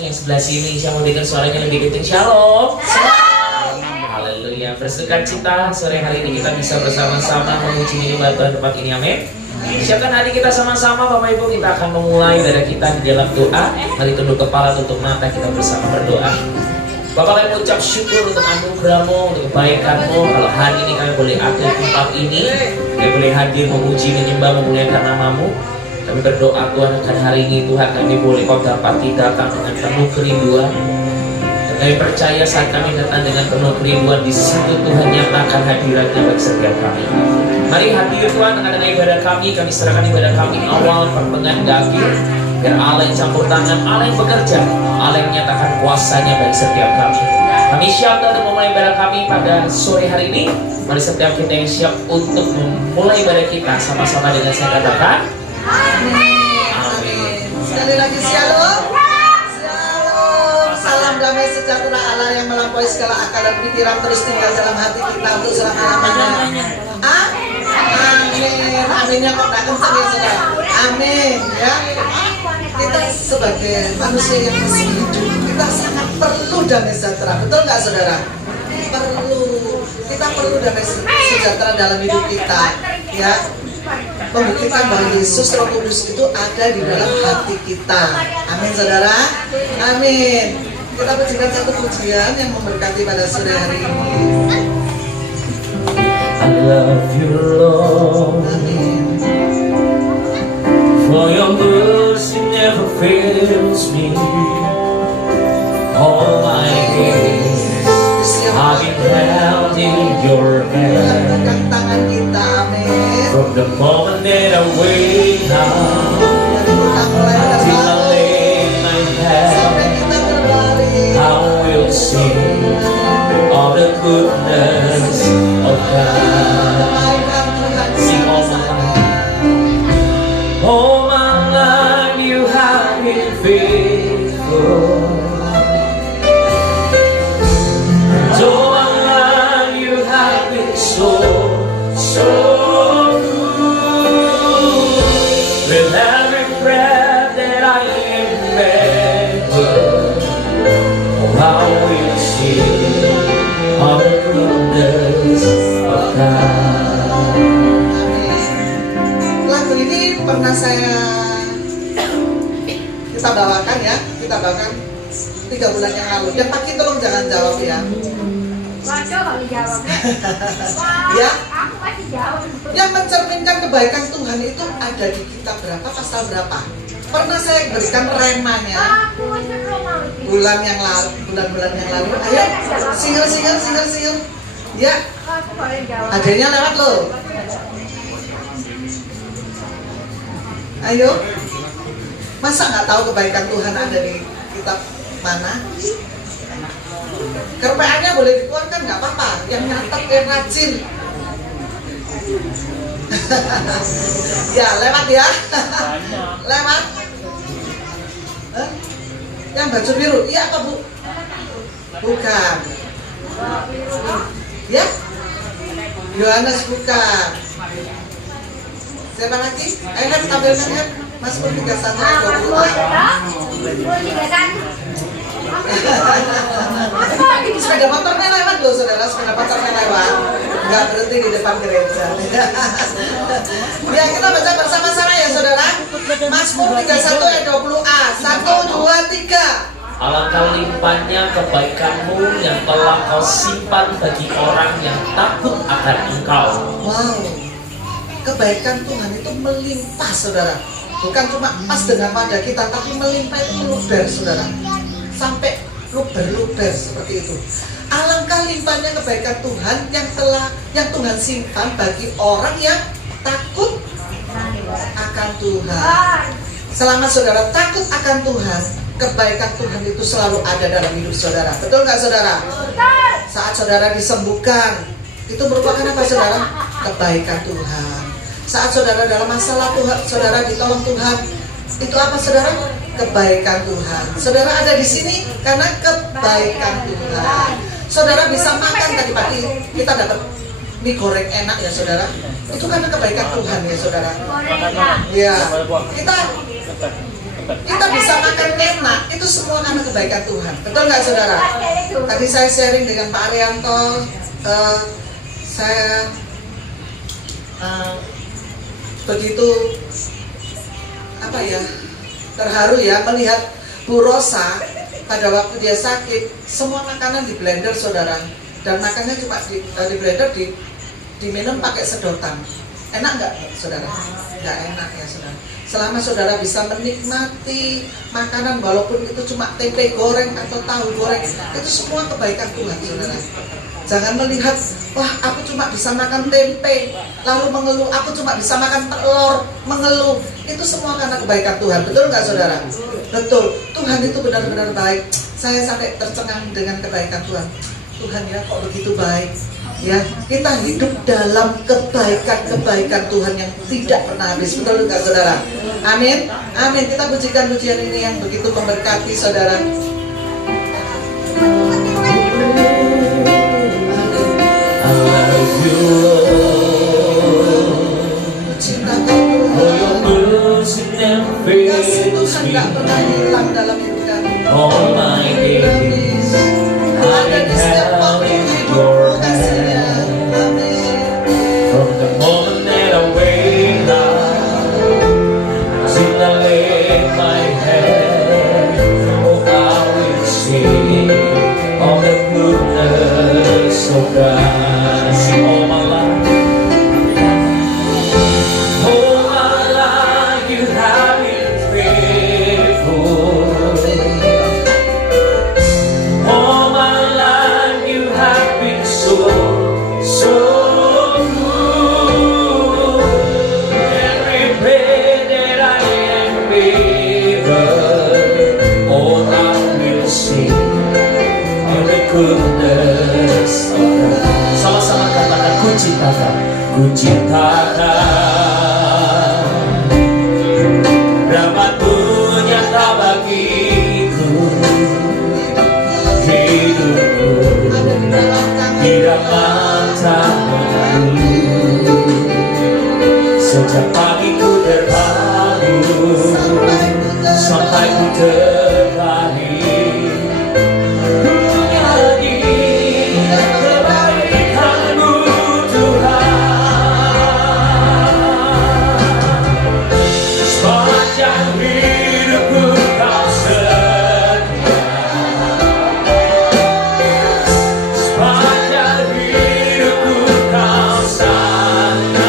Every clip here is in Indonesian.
Yang sebelah sini, saya mau dengar suaranya lebih kenceng. Shalom. Haleluya. Bersuka cita sore hari ini kita bisa bersama-sama memuji menyembah Tuhan tempat ini. Amin. Siapkan hati kita sama-sama, Bapak Ibu. Kita akan memulai ibadah kita di dalam doa. Mari tunduk kepala, tutup mata, kita bersama berdoa. Bapak, kami mengucap syukur untuk anugerah-Mu, untuk kebaikan-Mu. Kalau hari ini kami boleh ada di tempat ini, kami boleh hadir memuji, menyembah, memuliakan nama-Mu. Kami berdoa Tuhan akan hari ini Tuhan kami boleh Kau dapati datang dengan penuh kerinduan. Dan kami percaya saat kami datang dengan penuh kerinduan, di situ Tuhan nyatakan hadiratnya bagi setiap kami. Mari hadir Tuhan dengan ibadah kami serahkan ibadah kami awal, pertengahan, dan akhir. Biar Allah yang campur tangan, Allah yang bekerja, Allah yang menyatakan kuasanya bagi setiap kami. Kami siap untuk memulai ibadah kami pada sore hari ini. Mari setiap kita yang siap untuk memulai ibadah kita sama-sama dengan saya katakan Amin. Sekali lagi shalom. Shalom. Salam damai sejahtera Allah yang melampaui segala akal dan pikiran terus tinggal dalam hati kita untuk selama-lamanya. Amin. Aminnya kok tak kencang ya saudara. Amin ya. Kita sebagai manusia yang masih hidup, kita sangat perlu damai sejahtera. Betul nggak saudara? Kita perlu damai sejahtera dalam hidup kita ya. Membuktikan bahwa Yesus Roh Kudus itu ada di dalam hati kita. Amin saudara. Amin. Kita pujikan satu pujian yang memberkati pada sore hari ini. I love you Lord. Amin. For your mercy never fails me. All my days I've been held in your hand. Pegang tangan kita, amin. From the moment that I wake up till I lay my Sampai head, kita berbaring, I will sing of the goodness of God. kebaikan Tuhan. Sing all my life. All my life you have been faithful. All my life you have been so good. With every breath that I remember, oh, I will sing of the goodness of God. Lagu ini pernah kita bawakan 3 bulan yang lalu. Yang pagi tolong jangan jawab ya. Waduh, kalau jawabnya. Ya. Aku pasti jawab. Yang mencerminkan kebaikan Tuhan itu ada di kitab berapa, pasal berapa? Pernah saya berikan remanya Aku seru mau. bulan-bulan yang lalu. Ayo, single. Ya, Aku boleh jawab. adanya lewat loh. Ayo, masa nggak tahu kebaikan Tuhan ada di kitab mana? Kerpeannya boleh dikeluarkan nggak apa-apa. Yang nyatet, yang rajin. Ya, lewat ya. Lewat. Hah? Yang baju biru, iya apa bu? Bukan. Ya? Yohanes bukan. Siapa lagi? Ayo kan tampilkan ya. Mazmur 31 ayat 20. Sepeda motornya lewat loh saudara, sepeda motornya lewat. Nggak berhenti di depan gereja. Ya, kita baca bersama-sama ya saudara. Mazmur 31 ayat 20a. 1, 2, 3. Alangkah limpahnya kebaikan-Mu yang telah Kau simpan bagi orang yang takut akan Engkau. Wow, kebaikan Tuhan itu melimpah saudara. Bukan cuma pas dengan pada kita, tapi melimpah itu meluber saudara. Sampai luber-luber seperti itu. Alangkah limpahnya kebaikan Tuhan yang Tuhan simpan bagi orang yang takut akan Tuhan. Selama saudara takut akan Tuhan, kebaikan Tuhan itu selalu ada dalam hidup saudara. Betul nggak saudara? Saat saudara disembuhkan, itu merupakan apa saudara? Kebaikan Tuhan. Saat saudara dalam masalah Tuhan, saudara ditolong Tuhan, itu apa saudara? Kebaikan Tuhan. Saudara ada di sini karena kebaikan Tuhan. Saudara bisa makan tadi pagi, kita dapat mie goreng enak ya saudara. Itu karena kebaikan Tuhan ya saudara. Ya, kita bisa makan enak, itu semua semua karena kebaikan Tuhan. Betul nggak saudara? Tadi saya sharing dengan Pak Arianto, saya begitu terharu ya melihat Bu Rosa pada waktu dia sakit, semua makanan di blender saudara, dan makannya cuma di blender, diminum pakai sedotan. Enak nggak saudara? Nggak enak ya saudara. Selama saudara bisa menikmati makanan walaupun itu cuma tempe goreng atau tahu goreng, itu semua kebaikan Tuhan saudara. Jangan melihat, wah aku cuma bisa makan tempe lalu mengeluh, aku cuma bisa makan telur mengeluh. Itu semua karena kebaikan Tuhan. Betul nggak saudara? Betul. Tuhan itu benar-benar baik. Saya sampai tercengang dengan kebaikan Tuhan. Tuhan ya kok begitu baik. Ya, kita hidup dalam kebaikan Tuhan yang tidak pernah habis. Betul nggak saudara? Amin. Amin. Kita pujikan pujian ini yang begitu memberkati saudara. Kasih Tuhan gak pernah hilang dalam hidup kami. All my days, Ada di setiap waktu hidupmu kasihnya. Amin. from the moment that I wake up till I lay my head, oh I will sing of the goodness of God. All my life, all my life you have been faithful. All my life you have been so good. Every day that I am given, oh I will sing of the goodness of God. Sama-sama katakan, ku ciptakan, ku ciptakan. Rahmat-Mu nyata bagiku, hidupku Ada di dalam tangan. di dalam tangan-Mu. Sejak pagi ku terbangun sampai ku terlahir, nyanyi kebaikan-Mu Tuhan. Sepanjang hidupku Kau setia, sepanjang hidupku Kau sayang.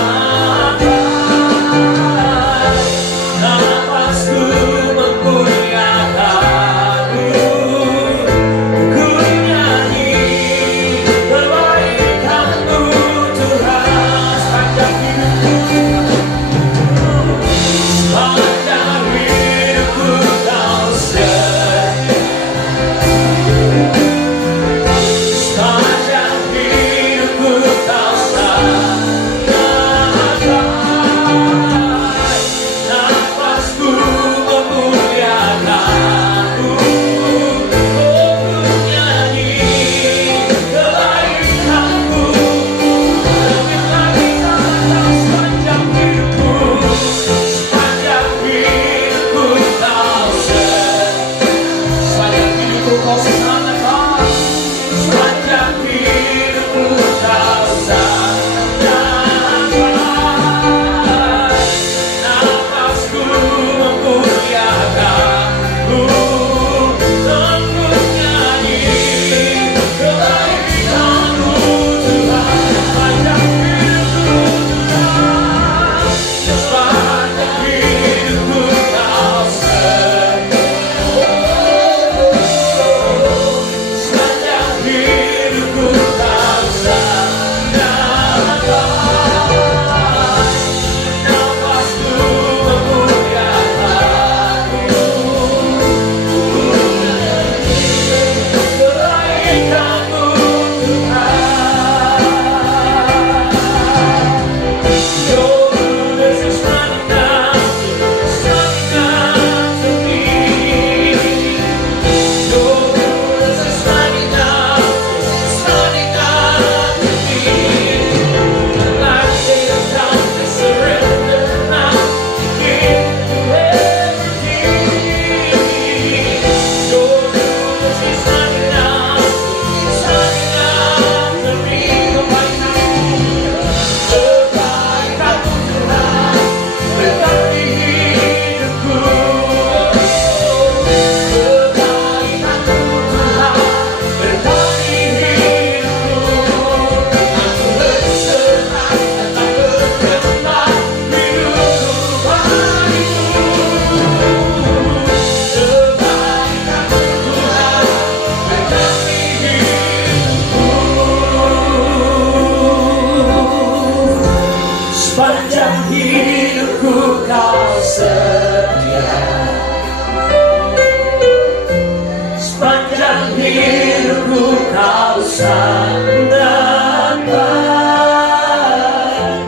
sangat baik,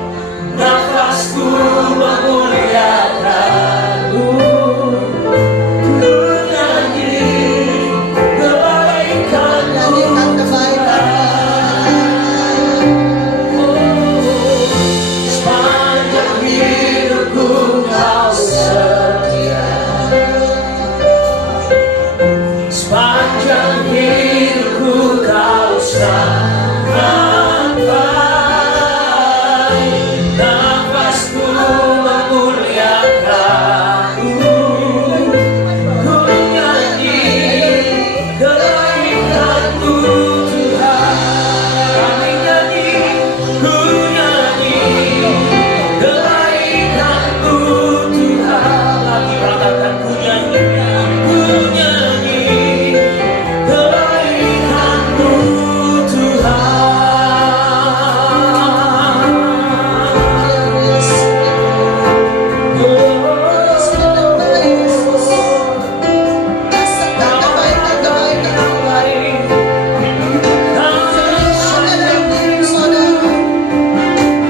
nafasku memuliakanmu. Ku nyanyi kebaikanmu, Nyanyikan kebaikan. sepanjang hidupku kau setia, sepanjang hidupku kau sangat baik, nafasku memuliakanmu. Ku nyanyi kebaikanmu Tuhan, kami nyanyi, ku nyanyi kebaikanmu Tuhan. Lagi mengatakan ku nyanyi kebaikanmu Tuhan. Rasakan kebaikan-kebaikan ada dalam hidup saudara.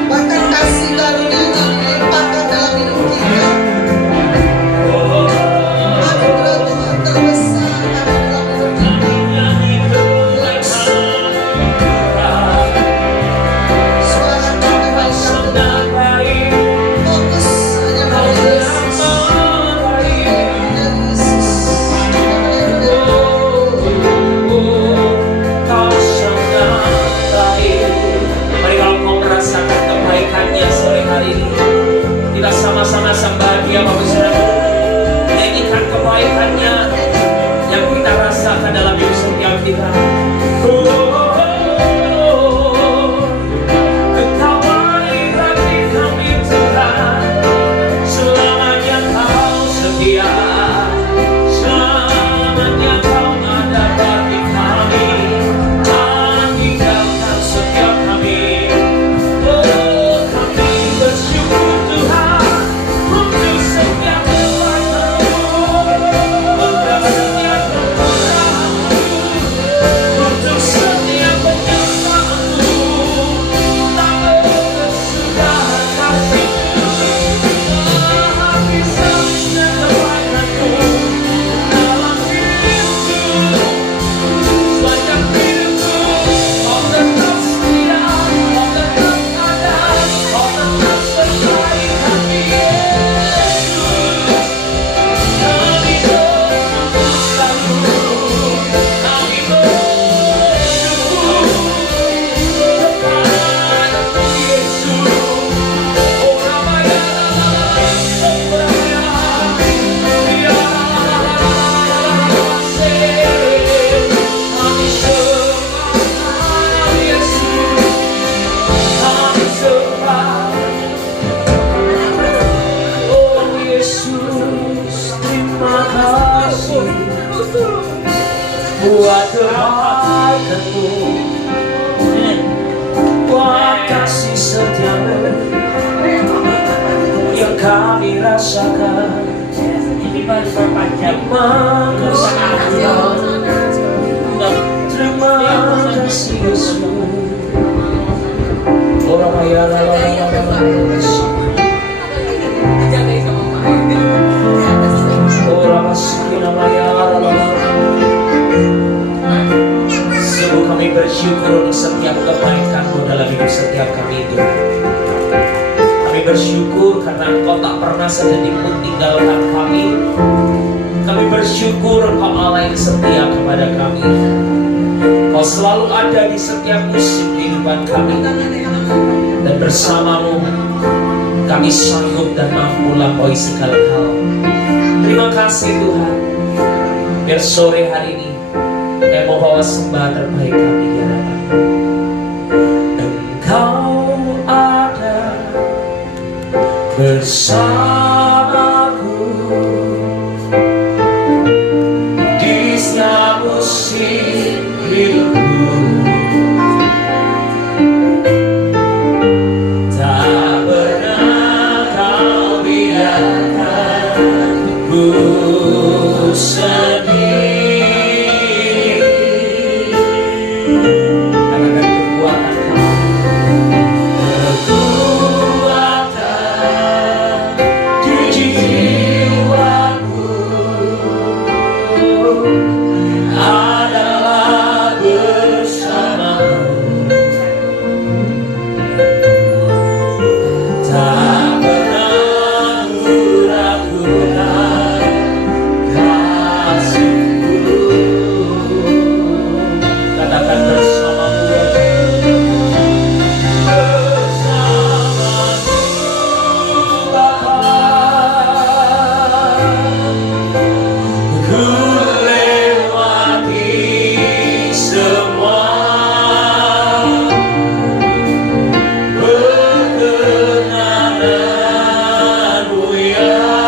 Bahkan kasih karunia-Nya dilimpahkan dalam hidup kita. Anugerah Tuhan terbesar ada dalam hidup kita. Suarakan kebaikan Tuhan. Fokus hanya pada Yesus. Yesus. Kau sangat baik. Mari kalau kau merasakan kebaikannya sore hari ini, kita sama-sama sembah Dia, Bapak Saudara. Nyanyikan kebaikannya yang kita rasakan dalam hidup setiap kita. Engkau baik hati kami Tuhan, selamanya kau setia, selamanya kau ada bagi kami, meninggalkan setiap kami. Oh, kami bersyukur Tuhan untuk setiap kebaikan-Mu, untuk setiap kemurahan-Mu, untuk setiap penyertaan-Mu. Tak berkesudahan kasih-Mu, habis-habisnya kebaikan-Mu dalam hidupku. Sepanjang hidupku kau tetap setia, kau tetap ada, kau tetap sertai kami Yesus. Kami bersyukur selalu, kami bersyukur kepadamu Yesus. Oh Ramaya, oh Ramaya, ya kami sembah Yesus, kami sembah. Oh Yesus, terima kasih buat kebaikan-Mu, buat kasih setia-Mu yang kami rasakan. Terima kasih Yesus. Orang maya orang masih namanya. Sungguh kami bersyukur untuk setiap kebaikan-Mu dalam hidup setiap kami Tuhan. Kami bersyukur karena Engkau tak pernah sedetik pun tinggalkan kami. Kami bersyukur Engkau Allah yang setia kepada kami. Kau selalu ada di setiap musim kehidupan kami, dan bersama-Mu kami sanggup dan mampu melampaui segala hal. Terima kasih Tuhan. Biar sore hari ini kami mau bawa sembah terbaik kami di hadapan-Mu. Engkau ada bersamaku di setiap musim hidupku. Tak pernah Kau biarkan ku sendiri. adalah bersamamu. Tak pernah kuragukan kasihmu. Katakan bersamamu, bersamamu Bapa. Ku lewati semua perkenananmu yang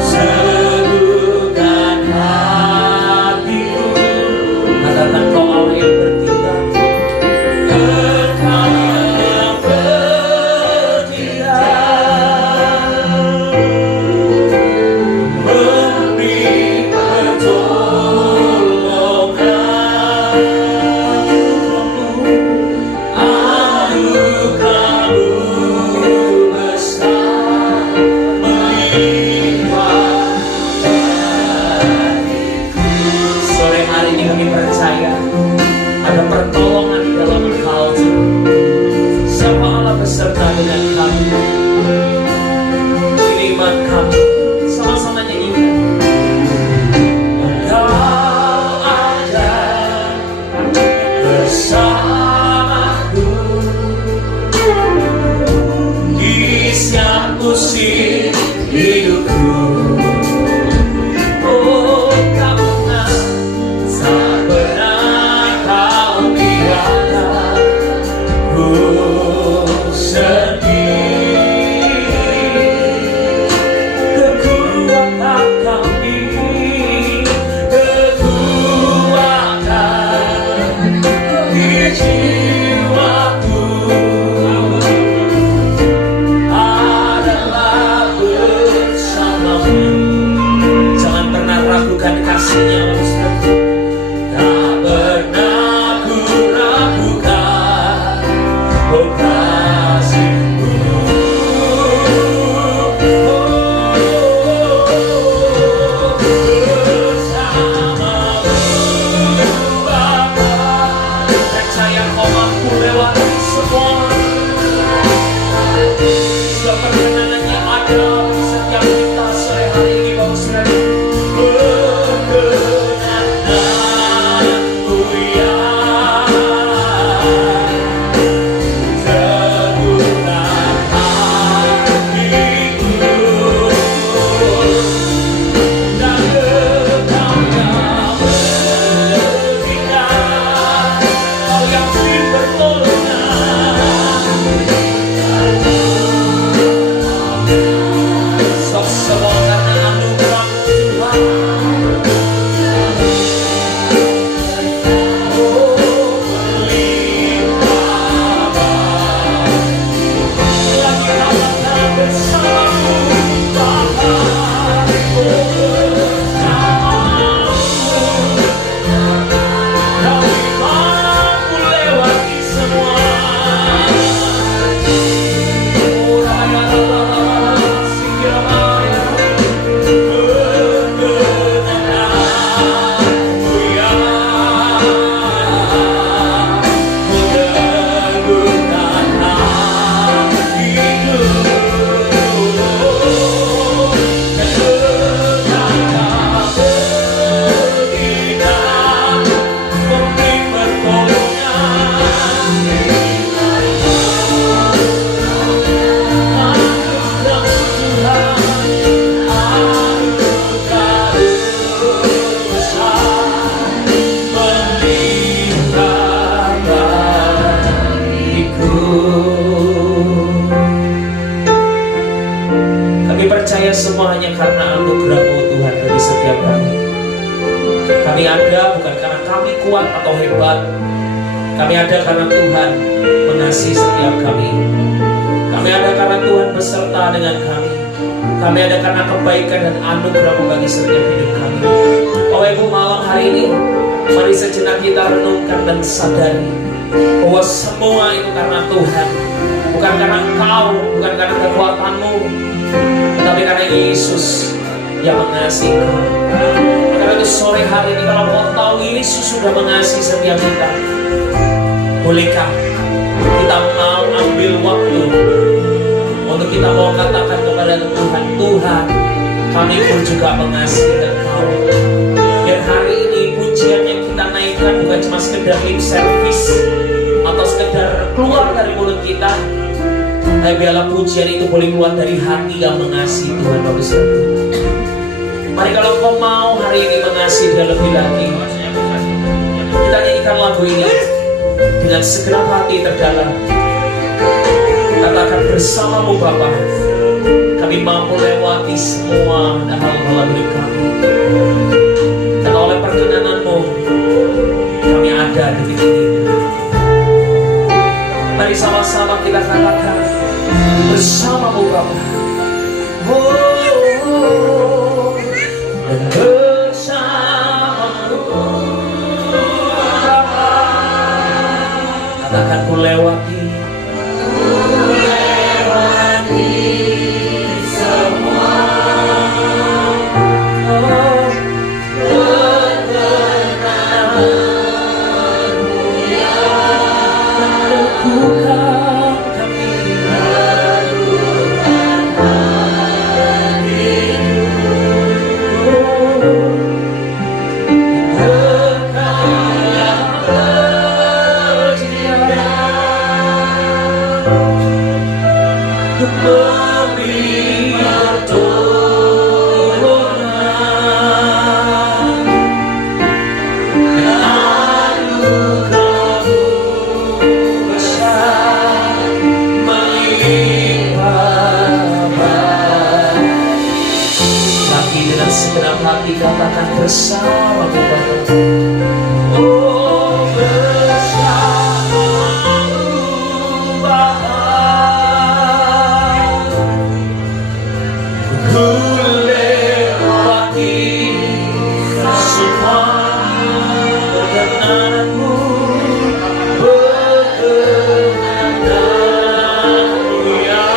segukan hatiku. Katakan kau Allah yang bertindak, engkau yang bertindak, memberi pertolongan. Anugerahmu besar melimpah bagiku. Sore hari ini kami percaya ada pertolongan di dalam hal itu. Sama Allah beserta dengan kami. Ini iman kami, sama-sama nyanyikan. Engkau ada bersamaku di setiap musim hidupku. Oh, tak pernah kau biarkan ku sendiri. Kekuatan kami, kekuatan di jiwaku adalah bersamamu. Jangan pernah ragukan kasihnya, saudara. Tak pernah ku ragukan kasihmu. Bersamamu Bapa. Percaya kau mampu lewati semua perkenanan yang ada di setiap kita sore hari ini, Bapak Saudara. Perkenananmu yang teguhkan hatiku, dan Engkau yang bertindak, Kau yang beri pertolongan. Sebab semua karena anugerah-Mu Tuhan. Oh, melimpah bagiku. Lagi katakan bersamamu Bapa. Oh, bersamamu kami mampu lewati semua. Oh, raya-raya Sikirabaya, perkenananmu yang meneguhkan hatiku, dan Engkau bertindak, memberi pertolongan. Kami percaya semua hanya karena anugerah-Mu Tuhan bagi setiap kami. Kami ada bukan karena kami kuat atau hebat. Kami ada karena Tuhan mengasihi setiap kami. Kami ada karena Tuhan beserta dengan kami. Kami ada karena kebaikan dan anugerah-Mu bagi setiap hidup kami. Bapak Ibu, malam hari ini mari sejenak kita renungkan dan sadari bahwa semua itu karena Tuhan, bukan karena engkau, bukan karena kekuatanmu, tetapi karena Yesus yang mengasihi kau. Karena itu sore hari ini kalau kau tahu Yesus sudah mengasihi setiap kita, bolehkah kita mau ambil waktu untuk kita mau katakan kepada Tuhan, Tuhan, kami pun juga mengasihi Engkau. Dan hari ini pujian yang kita naikkan bukan cuma sekedar lip service atau sekedar keluar dari mulut kita, tapi biarlah pujian itu boleh keluar dari hati yang mengasihi Tuhan. Bapak Saudara, mari kalau kau mau hari ini mengasihi Dia lebih lagi, kita nyanyikan lagu ini dengan segenap hati terdalam. Katakan bersamamu Bapa, kami mampu lewati semua hal dalam hidup kami, dan oleh perkenananmu kami ada di titik ini. Mari sama-sama kita katakan bersamamu Bapa, dan bersamamu Bapa. Katakan ku lewati semua perkenananmu yang melakukan kami melakukan katakan bersamamu Bapa. Oh bersamamu Bapa, ku lewati semua perkenananmu, perkenananmu yang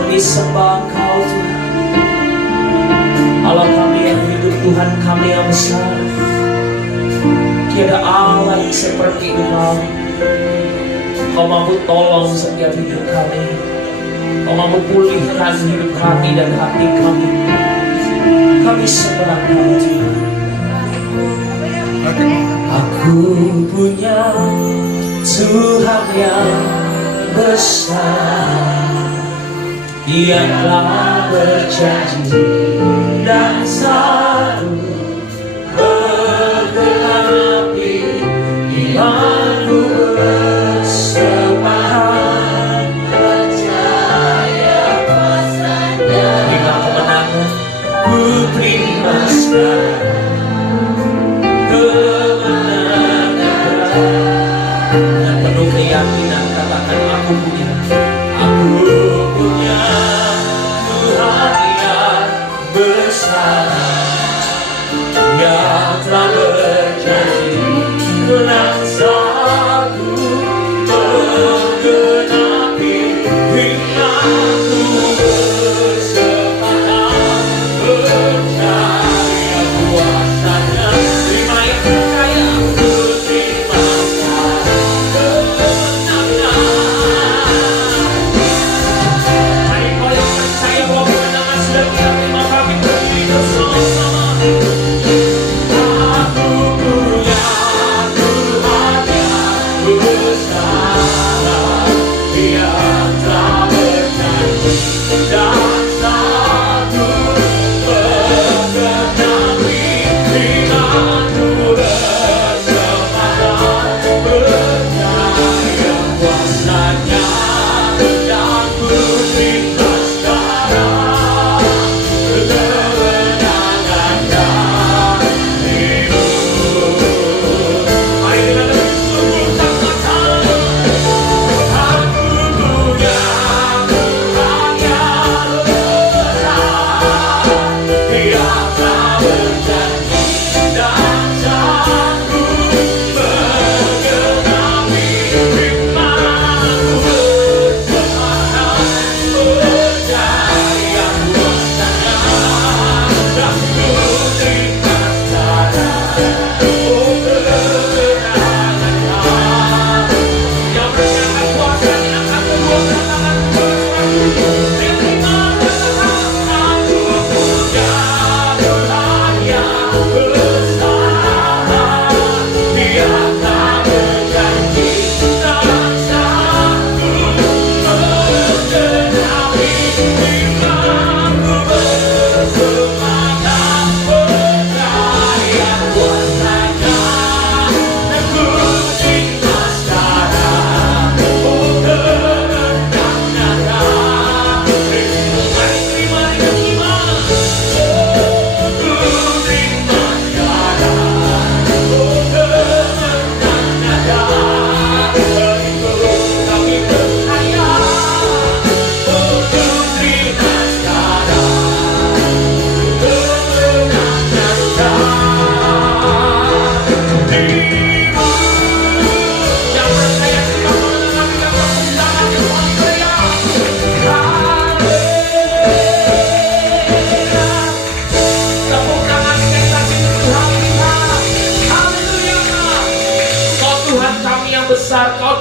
Kami sembah Engkau Tuhan, Allah kami yang hidup, Tuhan kami yang besar. Tiada Allah yang seperti Engkau. Kau mampu tolong setiap hidup kami. Kau mampu pulihkan hidup kami dan hati kami. Kami sembah Engkau Tuhan. Aku punya Tuhan yang besar, Dia telah berjanji dan selalu menggenapi imanku bersepakat. Percaya kuasa-Nya, terima kemenangan, ku terima sekarang. Dengan penuh keyakinan katakan, aku punya Tuhan yang besar, yang telah berjanji dengan satu menggenapi imanku bersepakat. Percaya kuasa-Nya, terima yang percaya, ku terima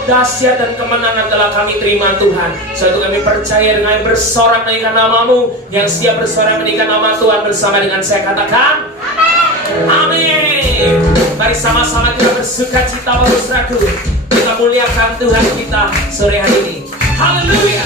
dahsyat dan kemenangan telah kami terima Tuhan. Suatu kami percaya dengan bersorak menaikkan namamu, yang siap bersorak menaikkan nama Tuhan bersama dengan saya, katakan amin. Mari sama-sama kita bersuka cita berseraku, kita muliakan Tuhan kita sore hari ini. Haleluya.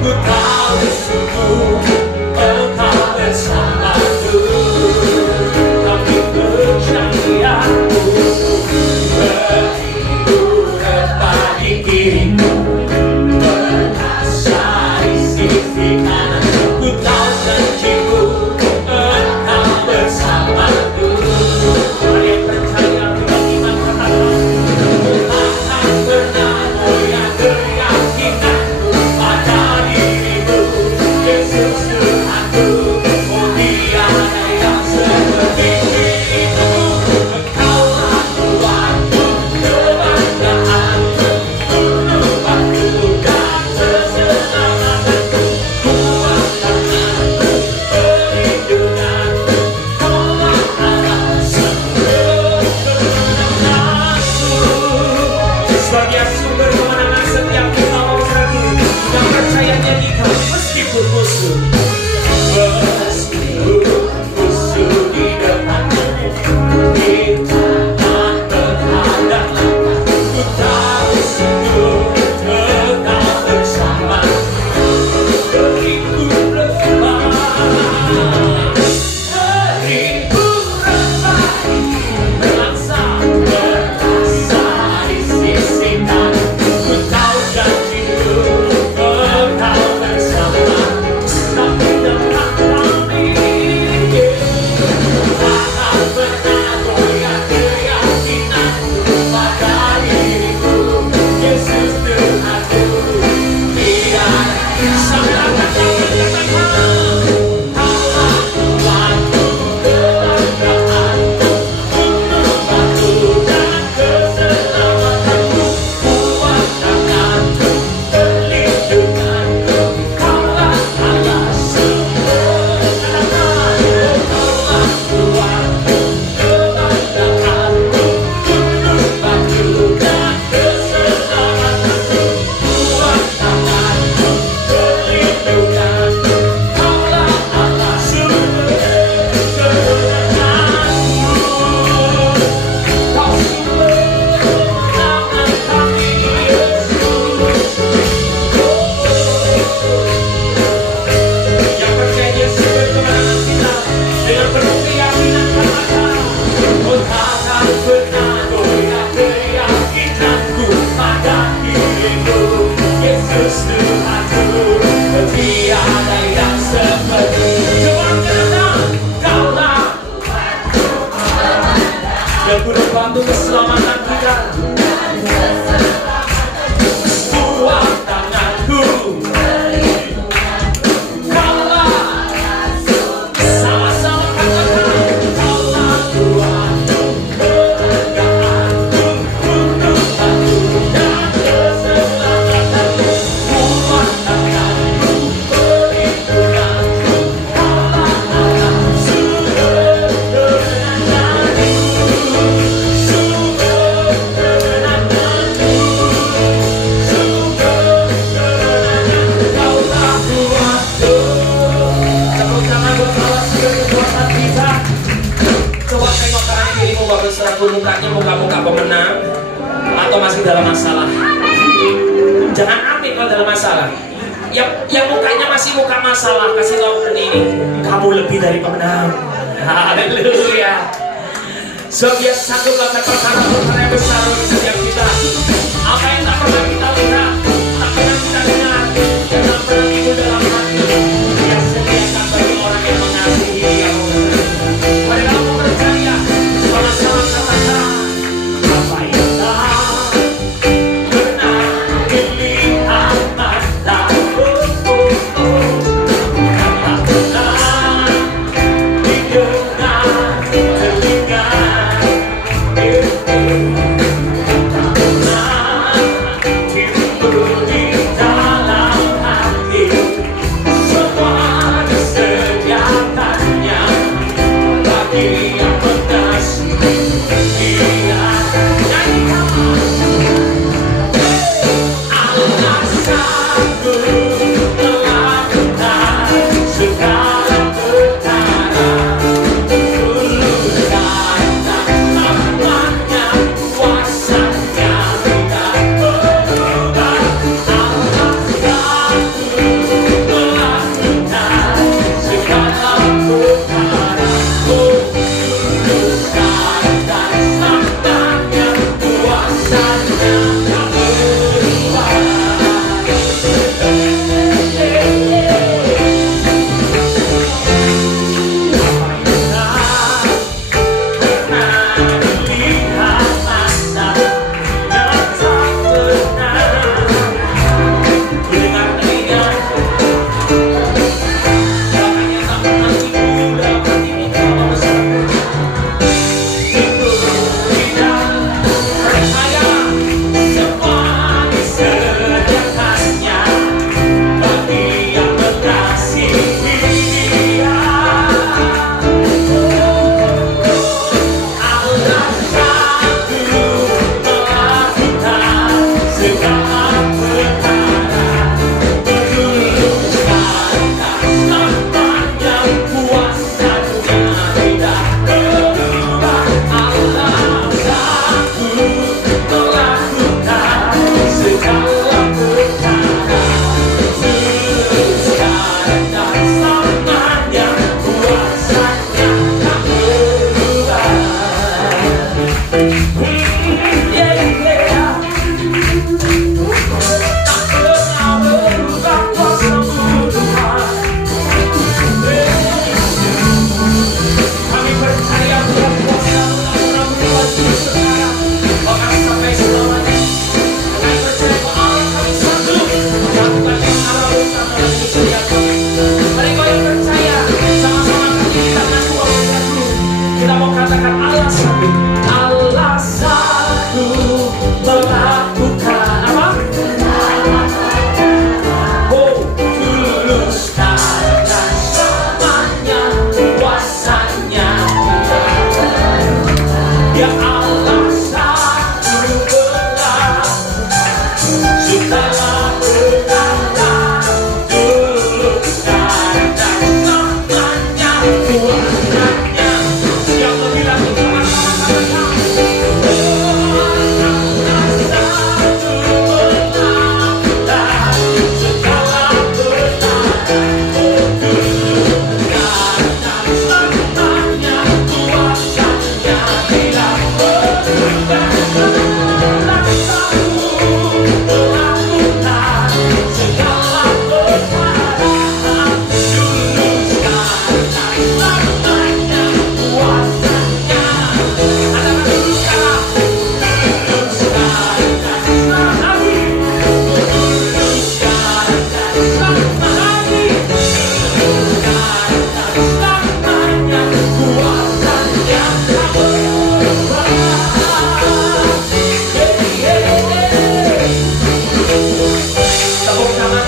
Ku tahu Yesus Tuhanku, tiada yang seperti. Coba katakan, Kaulah yang gunung batu keselamatan kita. Buat tanganku, Kaulah, sama-sama katakan, Kaulah Tuhan keregaanku, gunung batu dan keselamatanku. Buat tanganku, perlindunganku, Kaulah Allah, sumber kemenanganku, sumber kemenanganku, sumber kemenangan. Kaulah Tuhanku. Tepuk tangan buat Allah, sumber kekuatan kita. Coba tengok kanan kirimu, bagus seraku mukanya muka-muka pemenang atau masih dalam masalah. Jangan amin kalau dalam masalah. Yang mukanya masih muka masalah, kasih tahu ini, kamu lebih dari pemenang. Haleluya. Sebab dia sanggup melakukan perkara-perkara yang besar bagi setiap kita. Apa yang tak pernah kita lihat, tak pernah kita dengar, dan tak pernah timbul dalam hati, dia sediakan bagi orang yang mengasihi Dia. Mari kamu percaya, sama-sama katakan, apa yang tak pernah dilihat mataku, tak pernah didengar telinga, tak pernah timbul di dalam hati, semua disediakannya bagi yang mengasihi Dia. Nyanyikan, Allah sanggup melakukan segala perkara, tuluskan tangannya, kuasanya tidak berubah. Allah sanggup melakukan segala perkara, tuluskan tangannya, kuasanya tak berubah.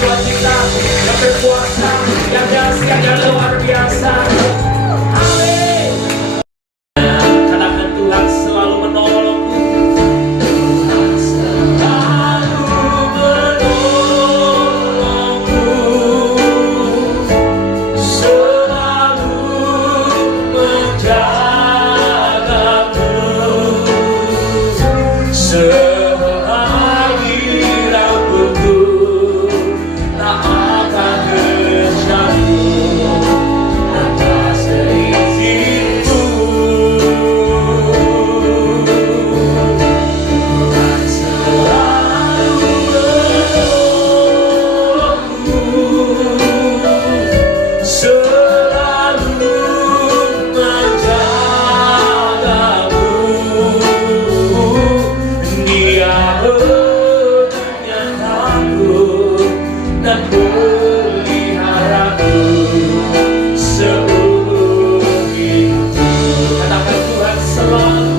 Tuhan kita yang berkuasa, yang dahsyat, yang luar biasa. Amin. Katakan Tuhan selalu menolongku. Tuhan selalu menolongku, selalu menjagaku. Selagi rambutku tak akan terjatuh tanpa seizinku. Tuhan selalu menolongku, selalu menjagaku. Dia menyertaku dan peliharaku seumur hidup. Katakan Tuhan selalu,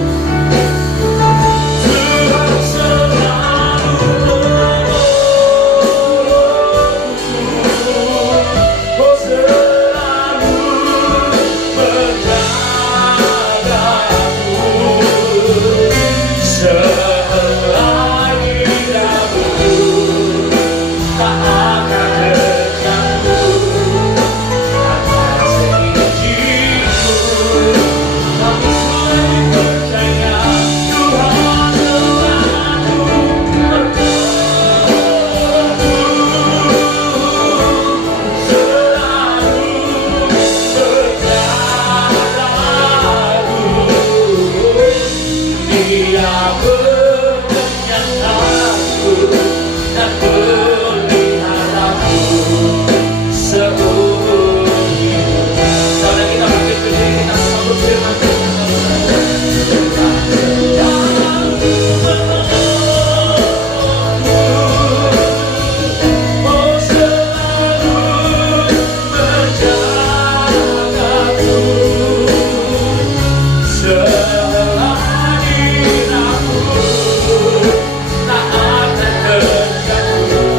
Tuhan selalu menolongku, oh selalu menjagaku. Selagi rambutku tak akan terjatuh tanpa seizinku. Kami selalu percaya Tuhan selalu menolongku, selalu menjagaku. Dia menyertaku dan peliharaku seumur hidup. Saudara kita bangkit berdiri, kita sambut firman Tuhan. Tuhan selalu menolongku, oh selalu menjagaku. Selagi rambutku tak akan terjatuh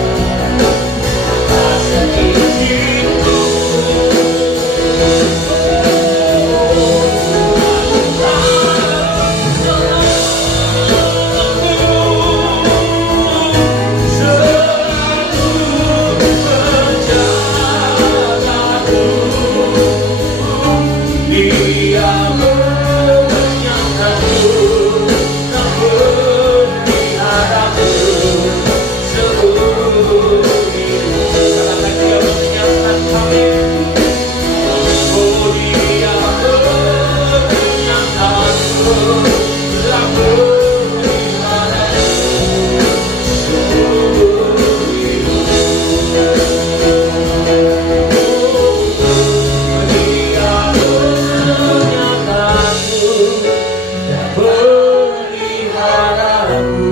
tanpa seizinku. Selalu menjagaku. Dia menyertaku dan peliharaku seumur hidup. Katakan Dia menyertakan kami. Oh Dia menyertaku dan peliharaku seumur hidup. Dia menyertaku dan peliharaku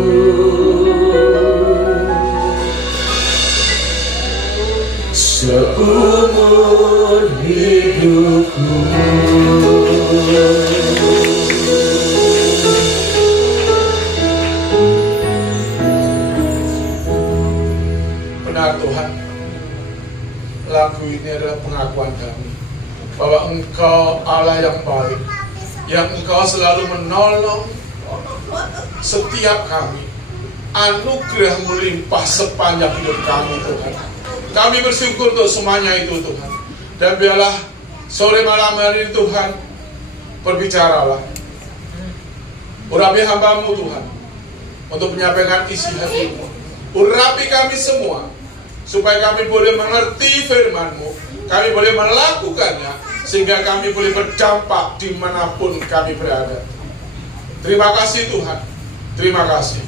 seumur hidupku. Benar Tuhan, lagu ini adalah pengakuan kami bahwa Engkau Allah yang baik, yang Engkau selalu menolong setiap kami. Anugerah-Mu limpah sepanjang hidup kami Tuhan. Kami bersyukur untuk semuanya itu Tuhan. Dan biarlah sore malam hari ini Tuhan, berbicaralah. Urapi hamba-Mu Tuhan untuk menyampaikan isi hati-Mu. Urapi kami semua supaya kami boleh mengerti firman-Mu, kami boleh melakukannya, sehingga kami boleh berdampak dimanapun kami berada. Terima kasih Tuhan, terima kasih.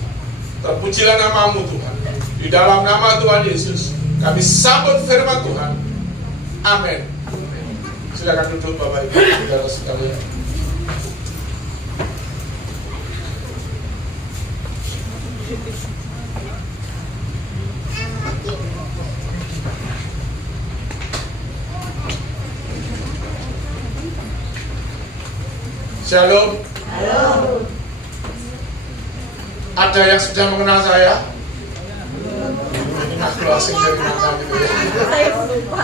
Terpujilah nama-Mu Tuhan. Di dalam nama Tuhan Yesus kami sambut firman Tuhan. Amin. Silakan duduk Bapak Ibu saudara sekalian. Shalom. Halo. Ada yang sudah mengenal saya? aku asing dari mana gitu ya. Saya lupa.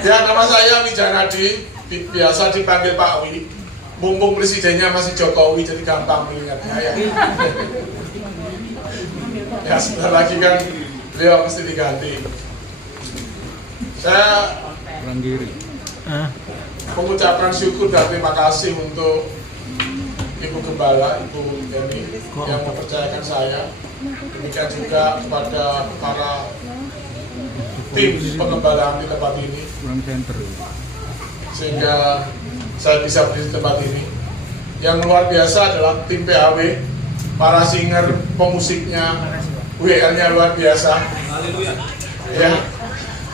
Ya, nama saya Wijanadi, biasa dipanggil Pak Wi. Mumpung presidennya masih Jokowi, jadi gampang mengingatnya ya. Ya, sebentar lagi kan beliau mesti diganti. Saya mengucapkan syukur dan terima kasih untuk Ibu Gembala, Ibu Yani yang mempercayakan saya. Demikian juga kepada para tim pengembalaan di tempat ini, sehingga saya bisa berdiri di tempat ini. Yang luar biasa adalah tim PAW, para singer, pemusiknya, WL-nya luar biasa. Haleluya. Ya,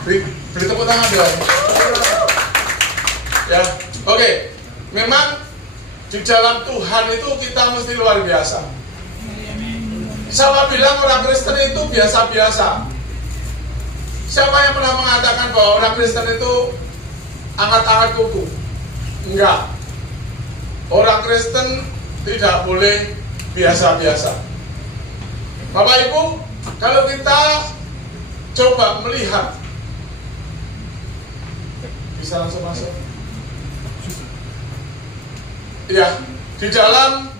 beri tepuk tangan dong. Ya, oke. Memang di dalam Tuhan itu kita mesti luar biasa. Siapa bilang orang Kristen itu biasa-biasa? Siapa yang pernah mengatakan bahwa orang Kristen itu angkat-angkat kuku? Enggak. Orang Kristen tidak boleh biasa-biasa. Bapak Ibu, kalau kita coba melihat, bisa langsung masuk. Ya, di dalam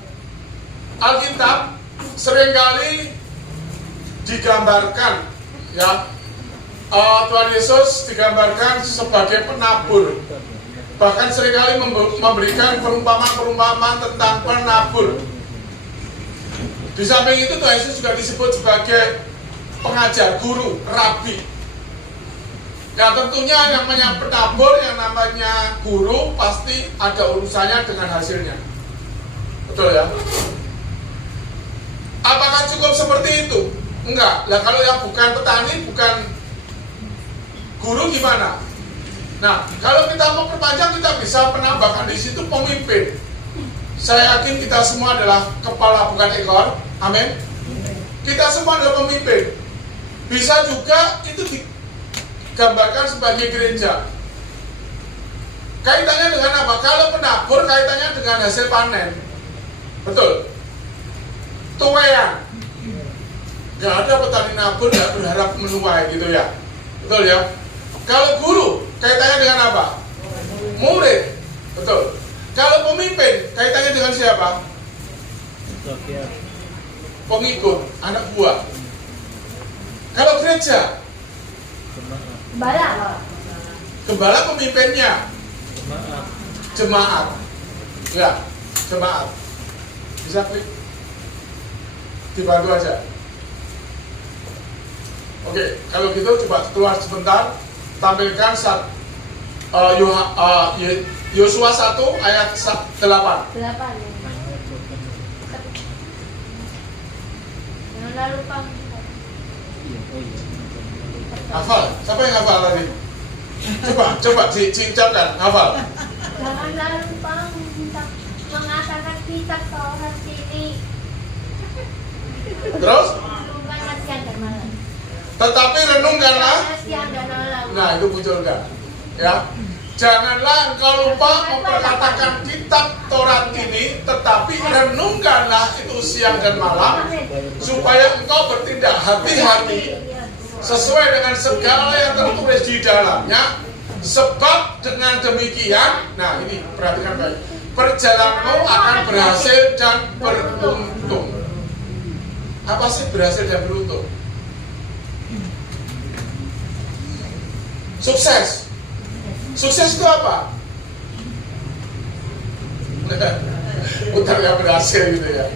Alkitab seringkali digambarkan, ya, Tuhan Yesus digambarkan sebagai penabur. Bahkan seringkali memberikan perumpamaan tentang penabur. Di samping itu Tuhan Yesus juga disebut sebagai pengajar, guru, rabi. Ya, tentunya yang namanya penabur, yang namanya guru pasti ada urusannya dengan hasilnya. Betul ya? Apakah cukup seperti itu? Enggak. Lah kalau yang bukan petani, bukan guru gimana? Nah, kalau kita mau perpanjang, kita bisa menambahkan di situ pemimpin. Saya yakin kita semua adalah kepala bukan ekor. Amin. Kita semua adalah pemimpin. Bisa juga itu digambarkan sebagai gereja. Kaitannya dengan apa? Kalau penabur kaitannya dengan hasil panen. Betul. Tuaian. Gak ada petani nabur gak berharap menuai gitu ya. Betul ya. Kalau guru kaitannya dengan apa? Murid. Betul. Kalau pemimpin kaitannya dengan siapa? Pengikut, anak buah. Kalau gereja, Gembala. gembala pemimpinnya. Jemaat. Ya, jemaat. Bisa klik. Dibantu aja. Oke, kalau gitu coba keluar sebentar. Tampilkan Yosua 1 ayat 8. 8 ya. Jangan lalu lupa. Hafal? Siapa yang hafal tadi? Coba diucapkan, hafal. Janganlah lupa mengatakan kitab Taurat ini. Terus? Renungkanlah siang dan malam. Tetapi renungkanlah. Siang dan malam. Nah, itu muncul kan? Ya. Janganlah engkau lupa memperkatakan kitab Taurat ini, tetapi renungkanlah itu siang dan malam, supaya engkau bertindak hati-hati sesuai dengan segala yang tertulis di dalamnya. Sebab dengan demikian, nah ini perhatikan baik, perjalananmu akan berhasil dan beruntung. Apa sih berhasil dan beruntung? Sukses. Sukses itu apa? Putar yang berhasil gitu ya.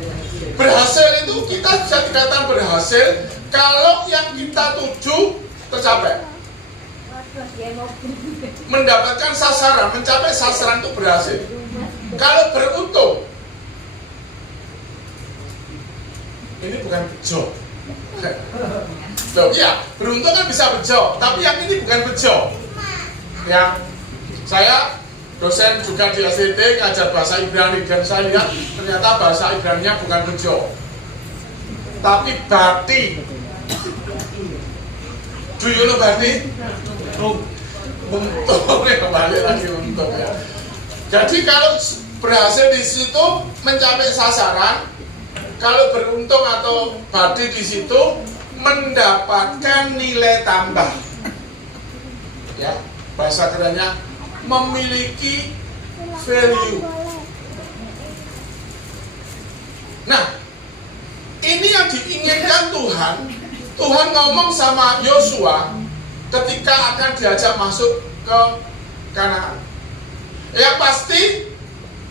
Berhasil itu kita bisa dikatakan berhasil kalau yang kita tuju tercapai. Mendapatkan sasaran, mencapai sasaran itu berhasil. Kalau beruntung, ini bukan bejo. Loh, iya, beruntung kan bisa bejo, tapi yang ini bukan bejo. Ya, saya dosen juga di STT ngajar bahasa Ibrani dan saya lihat ternyata bahasa Ibraninya bukan bejo, tapi bati. Do you know bati? Untung ya, kembali lagi untung ya. Jadi kalau berhasil di situ mencapai sasaran, kalau beruntung atau bati di situ mendapatkan nilai tambah. Ya, bahasa kerennya memiliki value. Nah, ini yang diinginkan Tuhan. Tuhan ngomong sama Yosua ketika akan diajak masuk ke Kanaan. Yang pasti,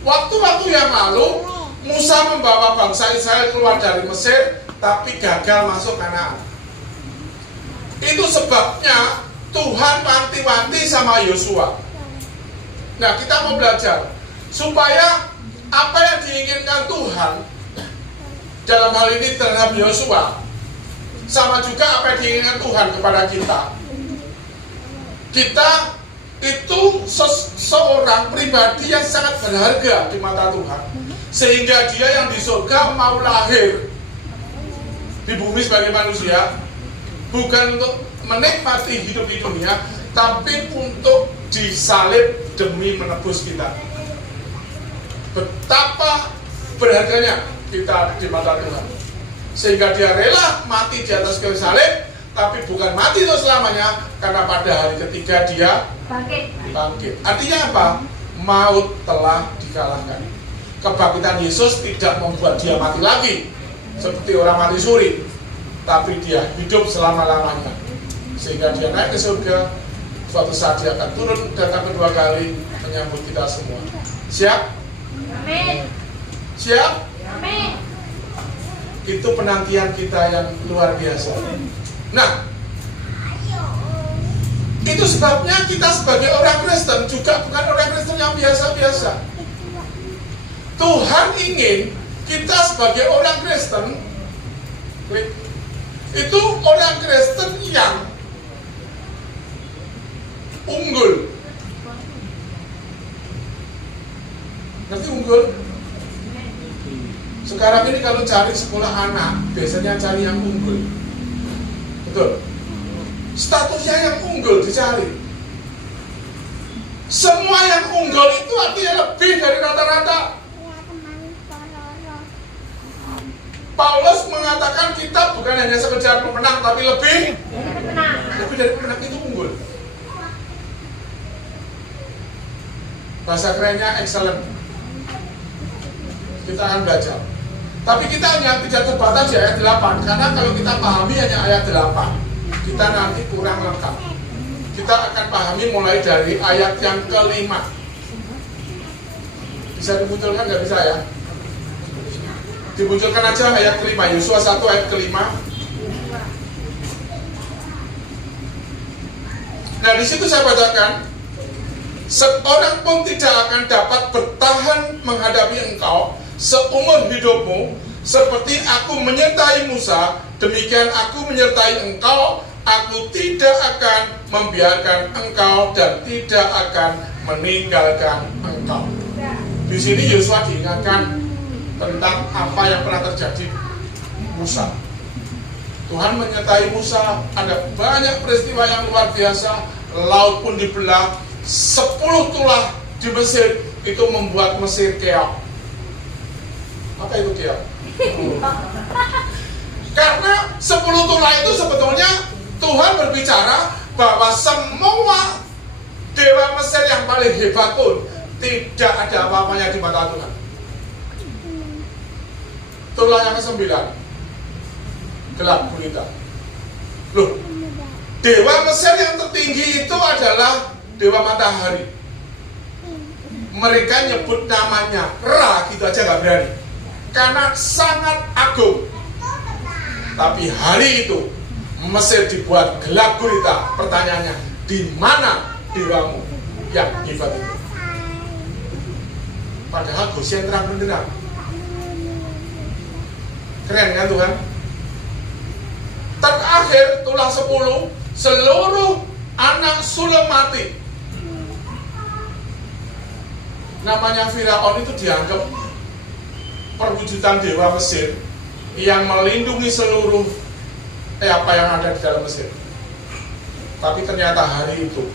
waktu-waktu yang lalu Musa membawa bangsa Israel keluar dari Mesir, tapi gagal masuk Kanaan. Itu sebabnya Tuhan wanti-wanti sama Yosua. Nah, kita mau belajar supaya apa yang diinginkan Tuhan dalam hal ini terhadap Yosua, sama juga apa yang diinginkan Tuhan kepada kita. Kita itu seorang pribadi yang sangat berharga di mata Tuhan, sehingga dia yang di surga mau lahir di bumi sebagai manusia, bukan untuk menikmati hidup di dunia, tapi untuk disalib demi menebus kita. Betapa berharganya kita di mata Tuhan, sehingga dia rela mati di atas kayu salib, tapi bukan mati itu selamanya, karena pada hari ketiga dia bangkit. Artinya apa? Maut telah dikalahkan. Kebangkitan Yesus tidak membuat dia mati lagi seperti orang mati suri, tapi dia hidup selama-lamanya, sehingga dia naik ke surga. Suatu saat dia akan turun datang kedua kali menyambut kita semua. Siap? Amin. Siap? Amin. Itu penantian kita yang luar biasa. Nah, itu sebabnya kita sebagai orang Kristen juga bukan orang Kristen yang biasa-biasa. Tuhan ingin kita sebagai orang Kristen itu orang Kristen yang unggul. Ngerti unggul? Sekarang ini kalau cari sekolah anak, biasanya cari yang unggul. Betul? Statusnya yang unggul dicari. Semua yang unggul itu artinya lebih dari rata-rata. Paulus mengatakan kita bukan hanya sekedar pemenang, tapi lebih dari pemenang, itu unggul. Bahasa kerennya excellent. Kita akan belajar. Tapi kita hanya tidak terbatas di ayat 8, karena kalau kita pahami hanya ayat 8, kita nanti kurang lengkap. Kita akan pahami mulai dari ayat yang kelima. Bisa dimunculkan nggak? Bisa ya? Dimunculkan aja ayat kelima, Yosua 1 ayat kelima. Nah, di situ saya bacakan, seorang pun tidak akan dapat bertahan menghadapi engkau seumur hidupmu, seperti aku menyertai Musa, demikian aku menyertai engkau. Aku tidak akan membiarkan engkau dan tidak akan meninggalkan engkau. Di sini Yosua diingatkan tentang apa yang pernah terjadi Musa. Tuhan menyertai Musa, ada banyak peristiwa yang luar biasa. Laut pun dibelah, 10 tulah di Mesir, itu membuat Mesir keok. Apa itu keok? Karena 10 tulah itu sebetulnya Tuhan berbicara bahwa semua dewa Mesir yang paling hebat pun tidak ada apa-apanya di mata Tuhan. Tulah yang ke-9, gelap gulita. Loh, dewa Mesir yang tertinggi itu adalah dewa matahari. Mereka nyebut namanya Ra, gitu aja gak berani, karena sangat agung. Tapi hari itu Mesir dibuat gelap gulita. Pertanyaannya, di mana dewamu yang hebat itu? Padahal Goshen terang benderang. Keren kan Tuhan? Terakhir tulah 10, seluruh anak sulung mati. Namanya Firaun itu dianggap perwujudan dewa Mesir yang melindungi seluruh apa yang ada di dalam Mesir. Tapi ternyata hari itu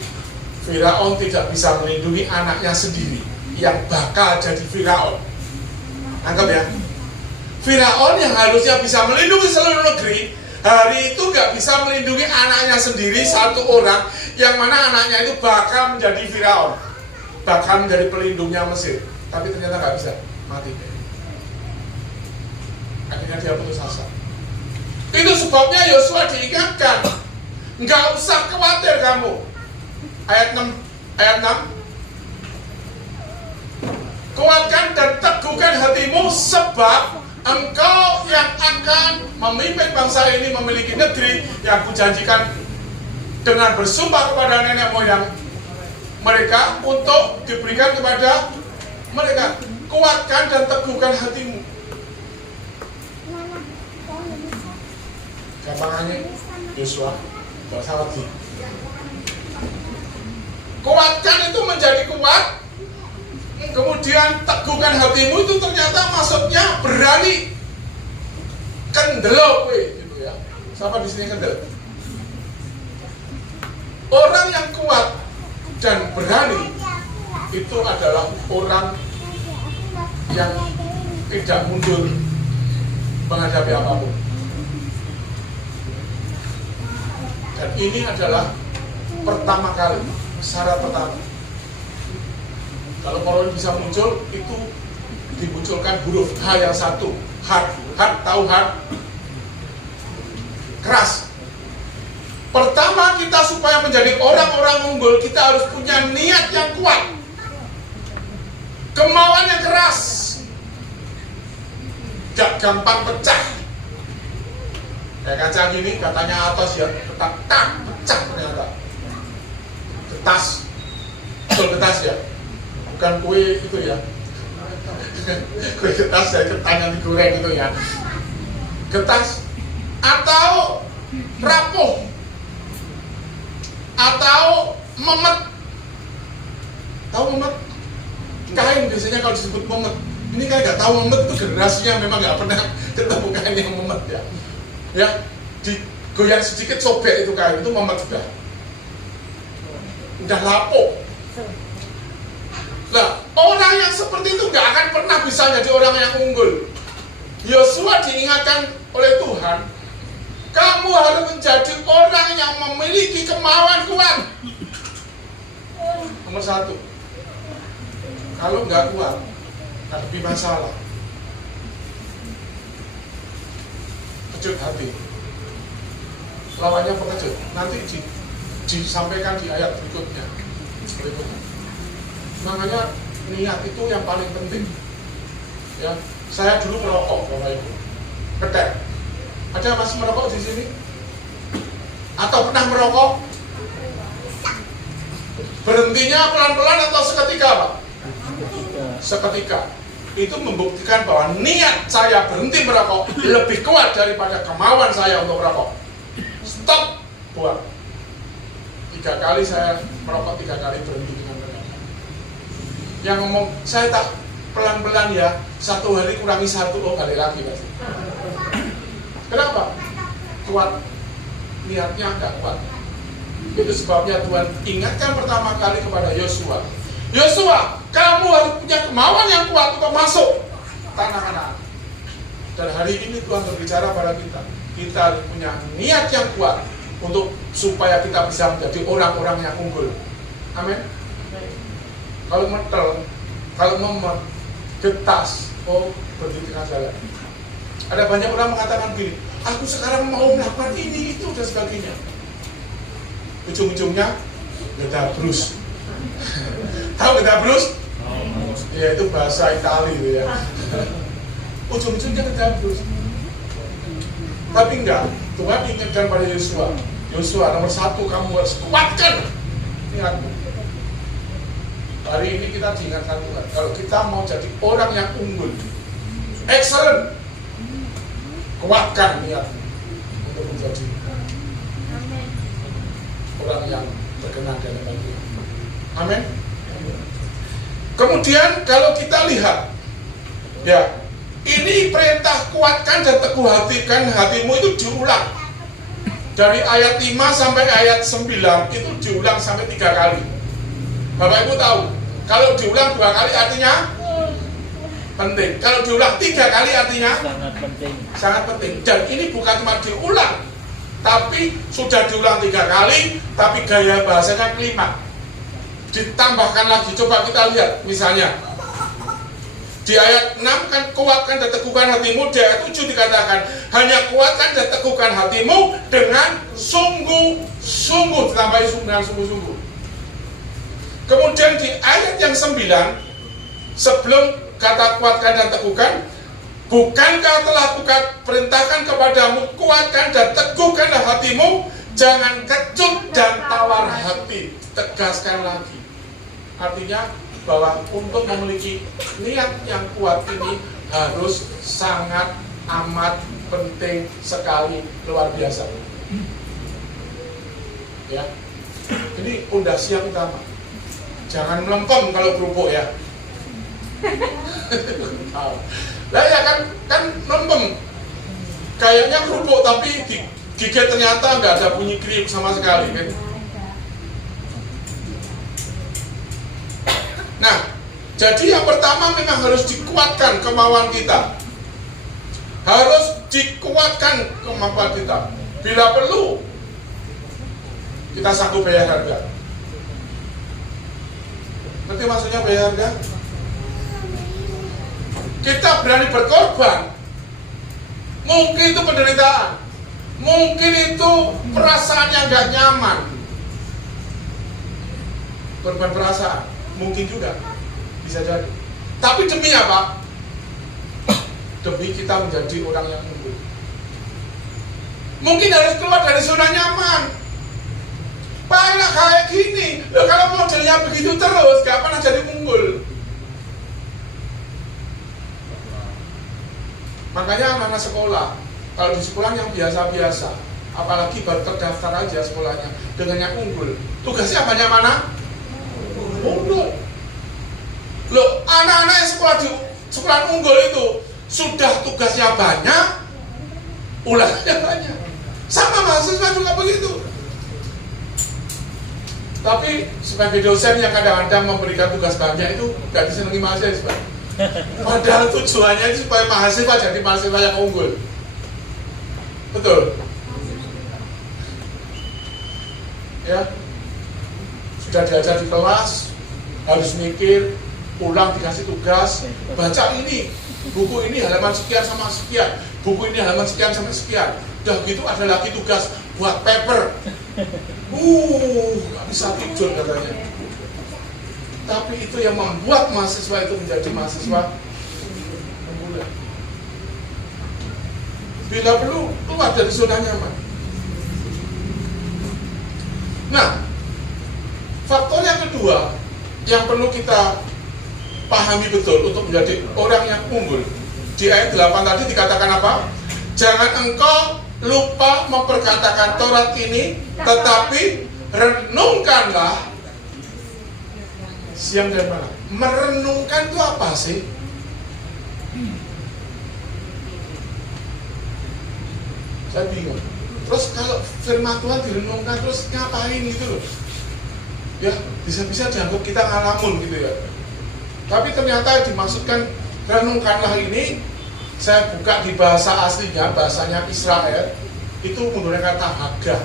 Firaun tidak bisa melindungi anaknya sendiri yang bakal jadi Firaun. Anggap ya, Firaun yang harusnya bisa melindungi seluruh negeri, Hari itu nggak bisa melindungi anaknya sendiri, satu orang yang mana anaknya itu bakal menjadi Firaun, bakal menjadi pelindungnya Mesir. Tapi ternyata nggak bisa, mati. Akhirnya dia putus asa. Itu sebabnya Yosua diingatkan, nggak usah khawatir kamu. Ayat 6, kuatkan dan teguhkan hatimu, sebab engkau yang akan memimpin bangsa ini memiliki negeri yang kujanjikan dengan bersumpah kepada nenek moyang mereka untuk diberikan kepada mereka. Kuatkan dan teguhkan hatimu. Gampangannya Yosua, gak salah sih. Kuatkan itu menjadi kuat, kemudian teguhkan hatimu itu ternyata maksudnya berani. Kendel gitu ya. Siapa di sini kendel? Orang yang kuat dan berani itu adalah orang yang tidak mundur menghadapi apapun. Dan ini adalah pertama kali, syarat pertama. Kalau Korban bisa muncul, itu dimunculkan huruf H yang satu. Hard, tahu hard? Keras. Pertama kita supaya menjadi orang-orang unggul, kita harus punya niat yang kuat. Kemauan yang keras. Gak gampang pecah. Kayak kaca gini, katanya atas ya, tak pecah ternyata. Getas. Betul getas ya. Bukan kue itu ya. Kue getas ya, ketan yang digoreng itu ya. Getas. Atau rapuh. Atau memet. Tahu memet? Kain biasanya kalau disebut memet. Ini kan nggak tahu memet itu generasinya memang nggak pernah ketemu kain yang memet ya. Ya, digoyang sedikit sobek itu kain itu memet sudah. Udah lapuk. Nah, orang yang seperti itu nggak akan pernah bisa jadi orang yang unggul. Yosua diingatkan oleh Tuhan, kamu harus menjadi orang yang memiliki kemauan kuat. Nomor satu, kalau nggak kuat, hadapi masalah, kejut hati. Lawannya pengecut. Nanti disampaikan di ayat berikutnya. Makanya niat itu yang paling penting. Ya, saya dulu merokok, Bapak Ibu. Ketek. Ada masih merokok di sini? Atau pernah merokok? Berhentinya pelan-pelan atau seketika, Pak? Seketika. Itu membuktikan bahwa niat saya berhenti merokok lebih kuat daripada kemauan saya untuk merokok. Stop, buang. 3 kali saya merokok, 3 kali berhenti dengan benar. Yang ngomong, saya tak pelan-pelan ya, 1 hari kurangi 1, oh kali lagi pasti. Kenapa? Kuat, niatnya nggak kuat. Itu sebabnya Tuhan ingatkan pertama kali kepada Yosua. Yosua, kamu harus punya kemauan yang kuat untuk masuk tanah Kanaan. Dan hari ini Tuhan berbicara pada kita. Kita harus punya niat yang kuat untuk supaya kita bisa menjadi orang-orang yang unggul. Amin. Kalau metel, kalau memet, getas, oh berhenti tengah jalan. Ada banyak orang mengatakan begini, aku sekarang mau melakukan ini, itu, dan sebagainya. Ujung-ujungnya, gedabrus. Tahu gedabrus? Ya, itu bahasa Itali itu ya. Ujung-ujungnya gedabrus. Tapi enggak, Tuhan ingatkan pada Yosua. Yosua, nomor 1, kamu harus kuatkan niatmu. Hari ini kita diingatkan Tuhan, kalau kita mau jadi orang yang unggul, excellent, kuatkan niatmu untuk menjadi orang yang berkenan dan baik. Amin. Kemudian kalau kita lihat, ya, ini perintah kuatkan dan teguh hatimu itu diulang dari ayat 5 sampai ayat 9 itu diulang sampai 3 kali. Bapak Ibu tahu, kalau diulang 2 kali artinya penting. Kalau diulang 3 kali artinya sangat penting. Dan ini bukan cuma diulang, Tapi sudah diulang 3 kali, tapi gaya bahasanya kelimat. Ditambahkan lagi, coba kita lihat misalnya di ayat 6 kan kuatkan dan teguhkan hatimu. Di ayat 7 dikatakan hanya kuatkan dan teguhkan hatimu dengan sungguh-sungguh, ditambahi dengan sungguh-sungguh. Kemudian di ayat yang 9, sebelum kata kuatkan dan teguhkan, bukankah telah perintahkan kepadamu, kuatkan dan teguhkanlah hatimu, jangan kecut dan tawar hati. Tegaskan lagi. Artinya bahwa untuk memiliki niat yang kuat ini harus sangat amat penting sekali, luar biasa. Ya, ini pondasi yang utama. Jangan melempem kalau kerupuk ya. Lah ya kan melempem. Kayaknya kerupuk tapi digigit ternyata nggak ada bunyi kriuk sama sekali kan. Nah, jadi yang pertama memang harus dikuatkan kemauan kita. Harus dikuatkan kemampuan kita. Bila perlu, kita sanggup bayar harga. Ngerti maksudnya bayar harga? Kita berani berkorban. Mungkin itu penderitaan. Mungkin itu perasaan yang gak nyaman. Korban perasaan. Mungkin juga, bisa jadi. Tapi demi apa? Demi kita menjadi orang yang unggul. Mungkin harus keluar dari zona nyaman. Pak, enak kayak gini. Loh, kalau modelnya begitu terus, gak pernah jadi unggul. Makanya anak-anak sekolah, kalau di sekolah yang biasa-biasa, apalagi baru terdaftar aja sekolahnya, dengan yang unggul, tugasnya banyak mana? Unggul. Loh, anak-anak yang sekolah unggul itu sudah tugasnya banyak, ulangannya banyak. Sama mahasiswa juga begitu. Tapi sebagai dosen yang kadang-kadang memberikan tugas banyak itu gak disenangi mahasiswa. Padahal tujuannya itu supaya mahasiswa jadi mahasiswa yang unggul. Betul? Ya, sudah diajar di kelas, harus mikir, pulang dikasih tugas, baca ini, buku ini halaman sekian sama sekian, buku ini halaman sekian sama sekian. Udah gitu ada lagi tugas buat paper. Gak bisa tidur katanya. Tapi itu yang membuat mahasiswa itu menjadi mahasiswa unggul. Bila perlu keluar dari zona nyaman. Nah, faktor yang kedua yang perlu kita pahami betul untuk menjadi orang yang unggul. Di ayat 8 tadi dikatakan apa? Jangan engkau lupa memperkatakan Taurat ini, tetapi renungkanlah siang dan malam. Merenungkan itu apa sih? Saya bingung. Terus kalau firman Tuhan direnungkan terus ngapain gitu loh? Ya, bisa-bisa dianggap kita ngalamun gitu ya. Tapi ternyata dimaksudkan renungkanlah ini, saya buka di bahasa aslinya, bahasanya Israel, itu menggunakan kata hagah.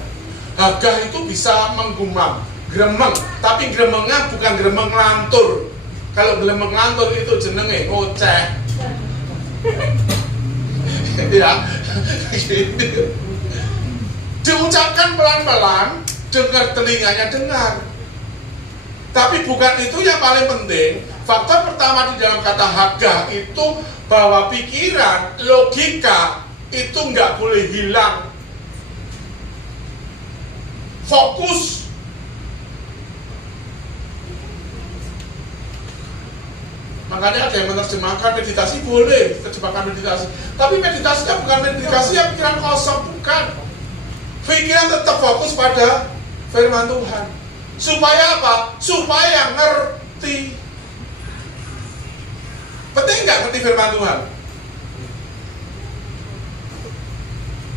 Hagah itu bisa menggumam, gremeng, tapi gremengnya bukan gremeng lantur. Kalau gremeng lantur itu jenenge ngoceh. Ya, diucapkan pelan-pelan, dengar telinganya dengar. Tapi bukan itu yang paling penting. Faktor pertama di dalam kata hagah itu bahwa pikiran, logika itu nggak boleh hilang. Fokus. Makanya ada yang menerjemahkan meditasi boleh, terjemahkan meditasi. Tapi meditasinya bukan meditasi yang pikiran kosong, bukan. Pikiran tetap fokus pada firman Tuhan. Supaya apa? Supaya ngerti. Penting nggak ngerti firman Tuhan?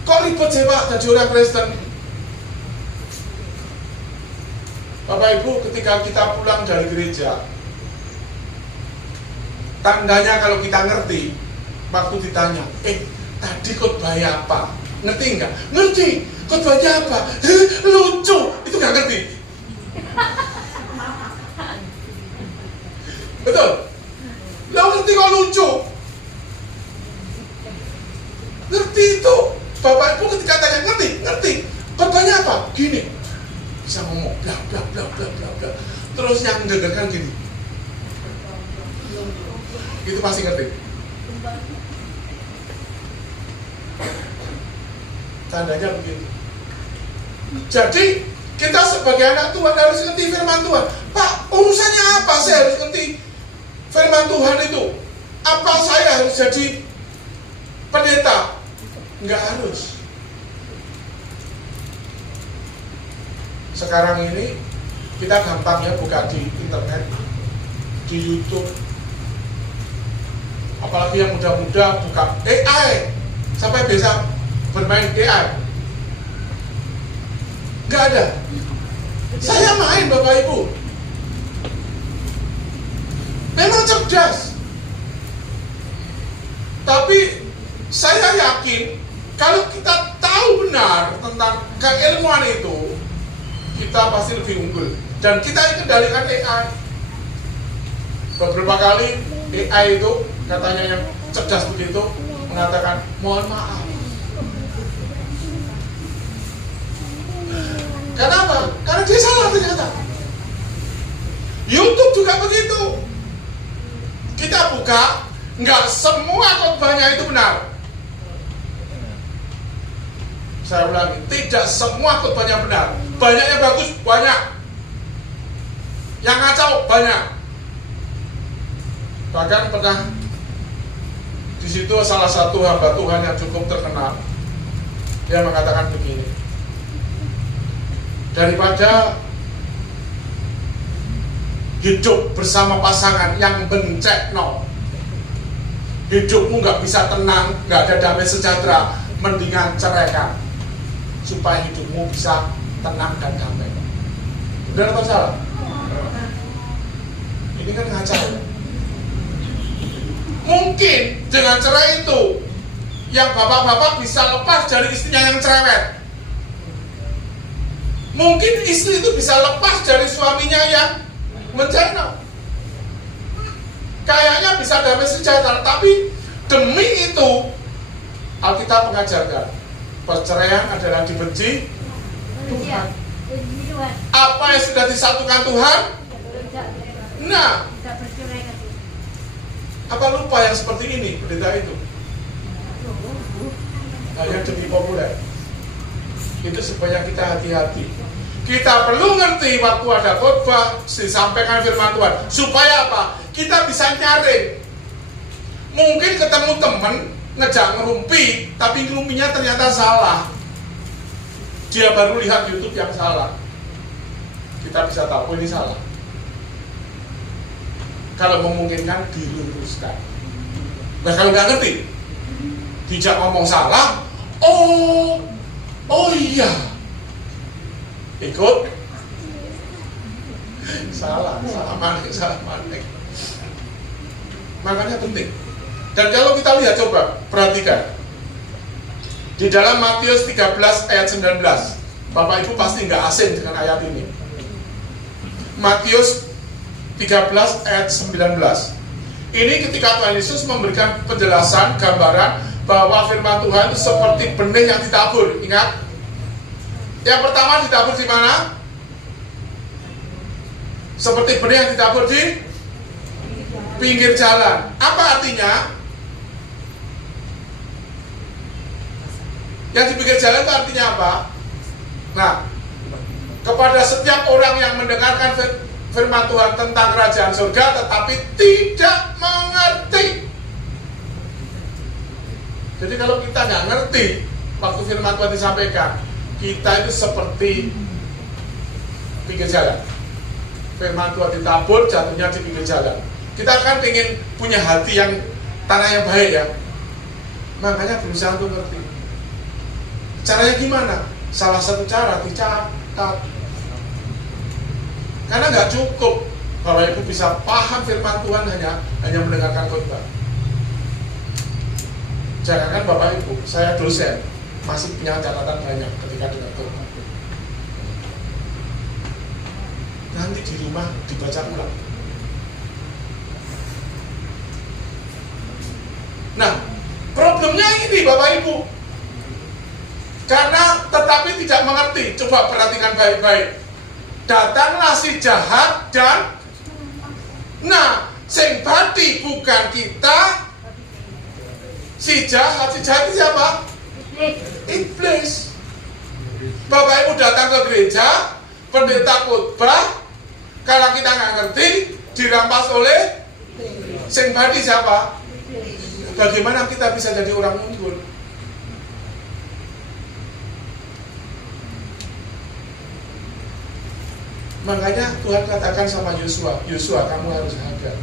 Kok ribet sih Pak jadi orang Kristen? Bapak Ibu, ketika kita pulang dari gereja, tandanya kalau kita ngerti, waktu ditanya, tadi khotbah apa? Ngerti nggak? Ngerti. khotbahnya apa? Lucu, itu nggak ngerti. Betul? Lo ngerti kok lucu? Ngerti itu. Bapak Ibu ketika tanya, ngerti. Khotbahnya apa? Gini. Bisa ngomong, bla bla bla bla bla bla. Terus yang mendengarkan gini. Itu pasti ngerti. Tandanya begitu. Jadi kita sebagai anak Tuhan harus ngerti firman Tuhan. Pak, urusannya apa saya harus ngerti firman Tuhan itu? Apa saya harus jadi pendeta? Enggak harus. Sekarang ini kita gampang ya buka di internet, di YouTube. Apalagi yang muda-muda buka AI. Sampai bisa bermain AI. Enggak ada. Saya main Bapak Ibu. Memang cerdas. Tapi saya yakin kalau kita tahu benar tentang keilmuan itu, kita pasti lebih unggul. Dan kita kendalikan AI. Beberapa kali AI itu katanya yang cerdas begitu mengatakan mohon maaf. Kenapa? Karena dia salah ternyata. YouTube juga begitu. Kita buka, nggak semua khotbahnya itu benar. Saya ulangi, tidak semua khotbahnya benar. Banyak yang bagus, banyak. Yang ngacau, banyak. Bahkan pernah di situ salah satu hamba Tuhan yang cukup terkenal. Dia mengatakan begini. Daripada hidup bersama pasangan yang bencekno, hidupmu nggak bisa tenang, nggak ada damai sejahtera, mendingan ceraikan supaya hidupmu bisa tenang dan damai. Benar atau salah? Ini kan ngacau. Mungkin dengan cerai itu yang bapak-bapak bisa lepas dari istrinya yang cerewet. Mungkin istri itu bisa lepas dari suaminya yang mencekno. Kayaknya bisa damai sejahtera, tapi demi itu Alkitab mengajarkan perceraian adalah dibenci Tuhan. Apa yang sudah disatukan Tuhan? Nah, apa lupa yang seperti ini pendeta itu? Hanya demi populer. Itu supaya kita hati-hati. Kita perlu ngerti waktu ada khotbah disampaikan firman Tuhan. Supaya apa? Kita bisa nyaring. Mungkin ketemu teman ngejak ngerumpi, tapi ngerumpinya ternyata salah. Dia baru lihat YouTube yang salah. Kita bisa tahu, oh ini salah. Kalau memungkinkan diluruskan. Nah kalau nggak ngerti, dijak ngomong salah, oh iya, ikut salah manik. Makanya penting. Dan kalau kita lihat, coba perhatikan di dalam Matius 13 ayat 19. Bapak Ibu pasti nggak asing dengan ayat ini. Matius 13 ayat 19. Ini ketika Tuhan Yesus memberikan penjelasan, gambaran bahwa firman Tuhan itu seperti benih yang ditabur. Ingat? Yang pertama ditabur di mana? Seperti benih yang ditabur di pinggir jalan. Apa artinya? Yang di pinggir jalan itu artinya apa? Nah, kepada setiap orang yang mendengarkan firman Tuhan tentang kerajaan surga tetapi tidak mengerti. Jadi kalau kita nggak ngerti waktu firman Tuhan disampaikan, kita itu seperti pinggir jalan. Firman Tuhan ditabur, jatuhnya di pinggir jalan. Kita kan ingin punya hati yang tanah yang baik ya. Makanya berusaha untuk ngerti. Caranya gimana? Salah satu cara dicatat. Karena nggak cukup Bapak Ibu bisa paham firman Tuhan hanya mendengarkan khotbah. Jangankan Bapak Ibu, saya dosen, masih punya catatan banyak ketika dengar khotbah. Nanti di rumah dibaca ulang. Nah, problemnya ini Bapak Ibu, karena tetapi tidak mengerti. Coba perhatikan baik-baik. Datanglah si jahat dan sing bati bukan kita. Si jahat itu siapa? Iblis. Bapak Ibu datang ke gereja, pendeta khotbah, kalau kita nggak ngerti, dirampas oleh sing bati siapa? Bagaimana kita bisa jadi orang unggul? Makanya Tuhan katakan sama Yosua, Yosua kamu harus hadap.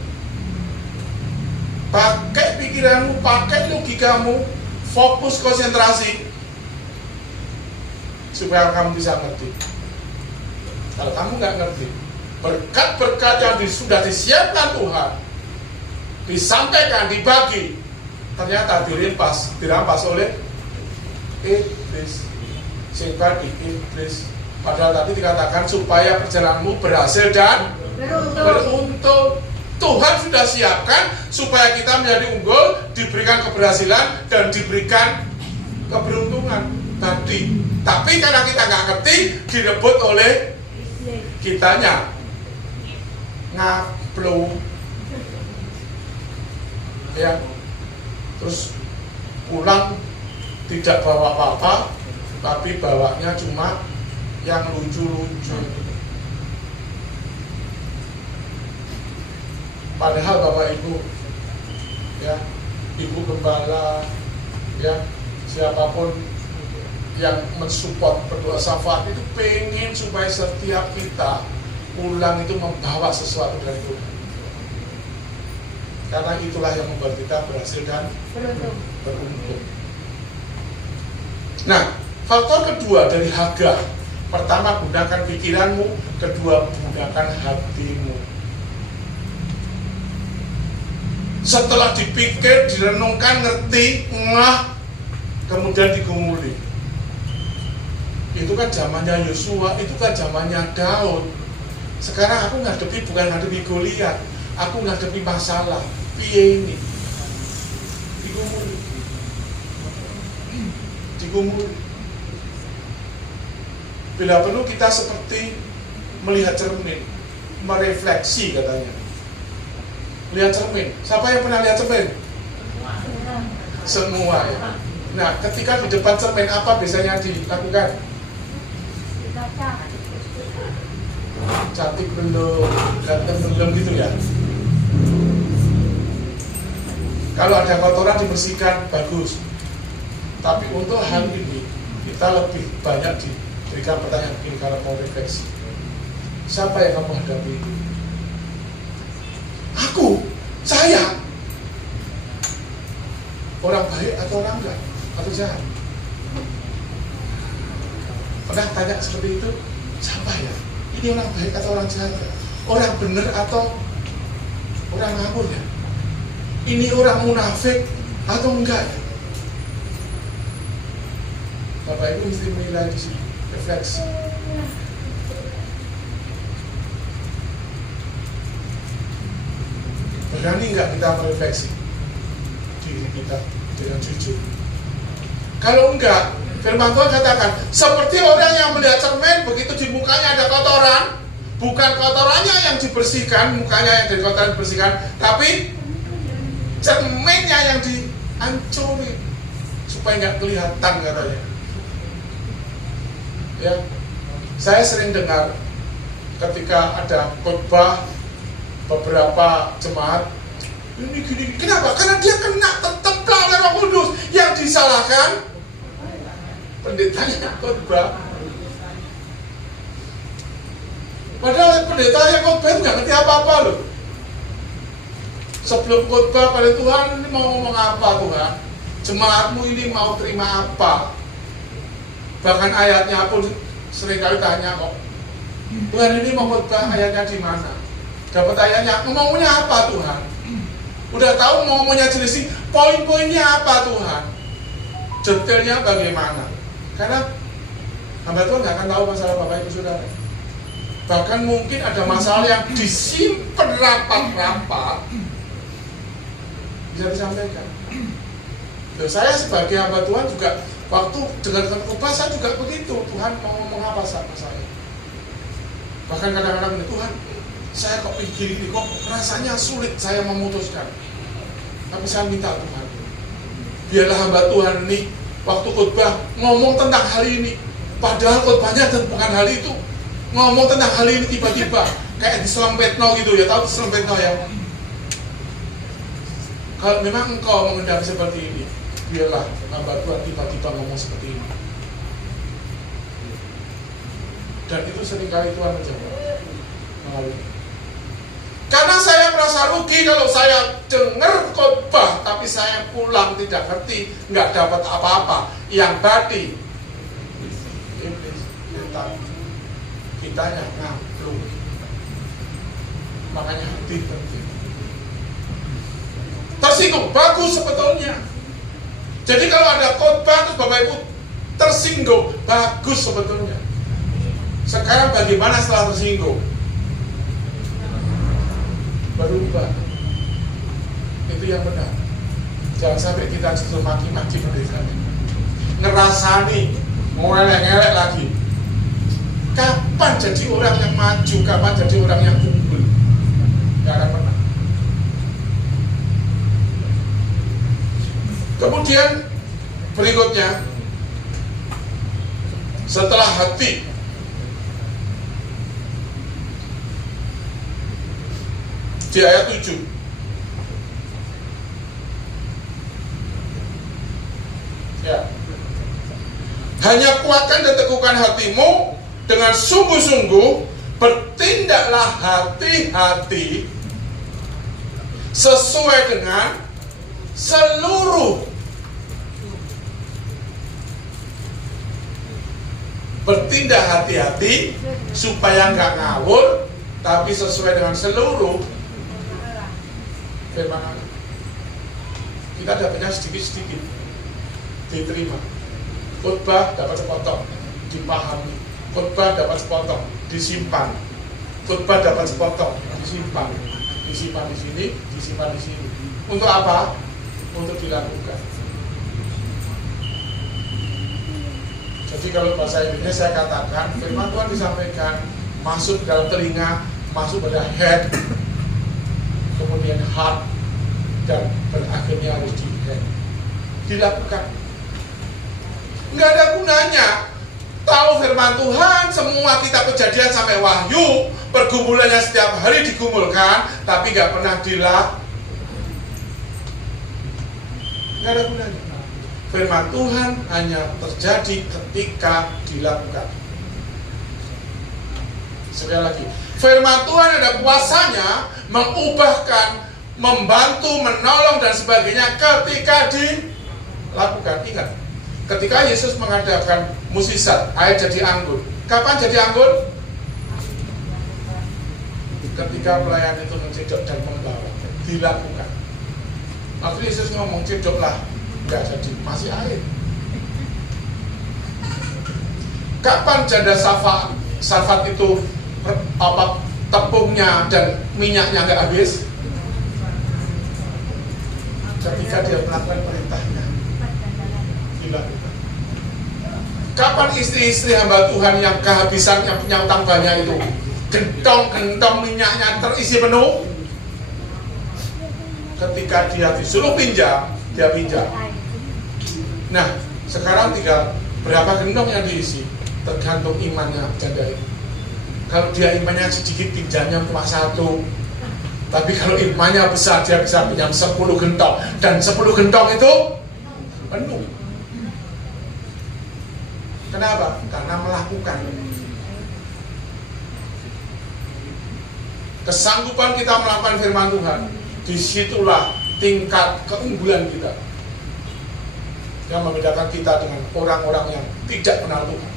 Pakai pikiranmu, pakai logikamu, fokus konsentrasi supaya kamu bisa ngerti. Kalau kamu nggak ngerti, berkat-berkat yang sudah disiapkan Tuhan, disampaikan, dibagi, ternyata dirampas oleh iblis. Sehingga iblis. Padahal tadi dikatakan supaya perjalananmu berhasil dan beruntung. Tuhan sudah siapkan supaya kita menjadi unggul, diberikan keberhasilan dan diberikan keberuntungan. Tapi karena kita nggak ngerti, direbut oleh kitanya. Ngaplu. Ya. Terus pulang tidak bawa apa-apa, tapi bawanya cuma yang lucu-lucu. Padahal Bapak Ibu, ya, Ibu Gembala, ya, siapapun yang mensupport berdoa syafaat itu pengen supaya setiap kita pulang itu membawa sesuatu dari Tuhan. Karena itulah yang membuat kita berhasil dan beruntung. Nah, faktor kedua dari Hagar, pertama gunakan pikiranmu, kedua gunakan hatimu. Setelah dipikir, direnungkan, ngerti, kemudian digumuli. Itu kan zamannya Yosua, itu kan zamannya Daud. Sekarang aku ngadepi bukan ngadepi Goliat, aku ngadepi masalah. Piye ini? Digumuli. Bila perlu kita seperti melihat cermin, merefleksi katanya. Lihat cermin. Siapa yang pernah lihat cermin? Semua ya. Nah, ketika di depan cermin apa biasanya dilakukan? Cantik belum, ganteng belum gitu ya. Kalau ada kotoran dibersihkan, bagus. Tapi untuk hal ini kita lebih banyak diberikan pertanyaan begini kalau mau refleksi. Siapa yang kamu hadapi? Aku, saya, orang baik atau orang enggak, atau jahat? Pernah tanya seperti itu? Siapa ya? Ini orang baik atau orang jahat ya? Orang benar atau orang ngawur ya? Ini orang munafik atau enggak ya? Bapak Ibu mesti menilai di sini, refleksi. Berani nggak kita merefleksi diri kita dengan jujur? Kalau enggak, firman Tuhan katakan seperti orang yang melihat cermin, begitu di mukanya ada kotoran, bukan kotorannya yang dibersihkan, mukanya yang dari kotoran dibersihkan, tapi cerminnya yang dihancuri supaya nggak kelihatan katanya. Ya, saya sering dengar ketika ada khotbah beberapa jemaat ini gini, kenapa? Karena dia kena tetaplah oleh Roh Kudus. Yang disalahkan pendetanya khotbah. Padahal pendeta yang khotbah itu nggak ngerti apa-apa loh. Sebelum khotbah pada Tuhan, ini mau ngomong apa Tuhan? Jemaatmu ini mau terima apa? Bahkan ayatnya pun seringkali tanya kok, Tuhan ini mau khotbah ayatnya di mana? Dapat ayatnya, ngomongnya apa Tuhan? Udah tahu ngomongnya jelas sih, poin-poinnya apa Tuhan? Detailnya bagaimana? Karena hamba Tuhan nggak akan tahu masalah Bapak Ibu Saudara. Bahkan mungkin ada masalah yang disimpan rapat-rapat, bisa disampaikan. Loh, saya sebagai hamba Tuhan juga waktu dengan khotbah saya juga begitu. Tuhan mau ngomong apa sama saya? Bahkan kadang-kadang ini, Tuhan, saya kok gini-gini, kok rasanya sulit saya memutuskan. Tapi saya minta Tuhan, biarlah hamba Tuhan ini waktu khotbah ngomong tentang hal ini, padahal khotbahnya bukan hal itu, ngomong tentang hal ini tiba-tiba kayak diselempetno gitu ya, tahu diselempetno ya. Kalau memang engkau mengendaki seperti ini, biarlah hamba Tuhan tiba-tiba ngomong seperti ini. Dan itu seringkali Tuhan menjawab melalui. Karena saya merasa rugi kalau saya dengar khotbah tapi saya pulang tidak ngerti, nggak dapat apa-apa. Yang badi iblis, kitanya ngablung. Makanya hati penting. Tersinggung, bagus sebetulnya. Jadi kalau ada khotbah terus Bapak Ibu tersinggung, bagus sebetulnya. Sekarang bagaimana setelah tersinggung? Berubah. Itu yang benar. Jangan sampai kita justru maki-maki pendetanya, ngerasani, ngelek-ngelek lagi. Kapan jadi orang yang maju? Kapan jadi orang yang unggul? Gak akan pernah. Kemudian berikutnya, setelah hati, di ayat 7, ya, hanya kuatkan dan teguhkan hatimu dengan sungguh-sungguh, bertindaklah hati-hati sesuai dengan seluruh, bertindak hati-hati supaya nggak ngawur, tapi sesuai dengan seluruh firman Allah. Kita dapatnya sedikit-sedikit diterima. Khotbah dapat sepotong, dipahami. Khotbah dapat sepotong, disimpan. Khotbah dapat sepotong, disimpan. Disimpan di sini, disimpan di sini. Untuk apa? Untuk dilakukan. Jadi kalau bahasa Indonesia saya katakan, firman Tuhan disampaikan, masuk dalam telinga, masuk pada head, kemudian heart, dan berakhirnya harus di head. Dilakukan. Nggak ada gunanya tahu firman Tuhan, semua kitab Kejadian sampai Wahyu, pergumulannya setiap hari digumulkan, tapi nggak pernah dilakukan. Nggak ada gunanya. Firman Tuhan hanya terjadi ketika dilakukan. Sekali lagi, firman Tuhan ada kuasanya mengubahkan, membantu, menolong dan sebagainya ketika dilakukan. Ingat, ketika Yesus mengadakan mukjizat air jadi anggur, kapan jadi anggur? Ketika pelayan itu mencedok dan membawa, dilakukan. Waktu Yesus ngomong cedoklah, nggak jadi, masih air. Kapan janda Safat itu tepungnya dan minyaknya nggak habis? Ketika dia melakukan perintahnya, dilakukan. Kapan istri-istri hamba Tuhan yang kehabisan, yang punya utang banyak itu, gentong minyaknya terisi penuh? Ketika dia disuruh pinjam, dia pinjam. Nah, sekarang tinggal berapa gentong yang diisi, tergantung imannya janda itu. Kalau dia imannya sedikit, pinjamnya cuma 1. Tapi kalau imannya besar, dia bisa pinjam 10 gentong. Dan 10 gentong itu penuh. Kenapa? Karena melakukan. Kesanggupan kita melakukan firman Tuhan, disitulah tingkat keunggulan kita yang membedakan kita dengan orang-orang yang tidak kenal Tuhan.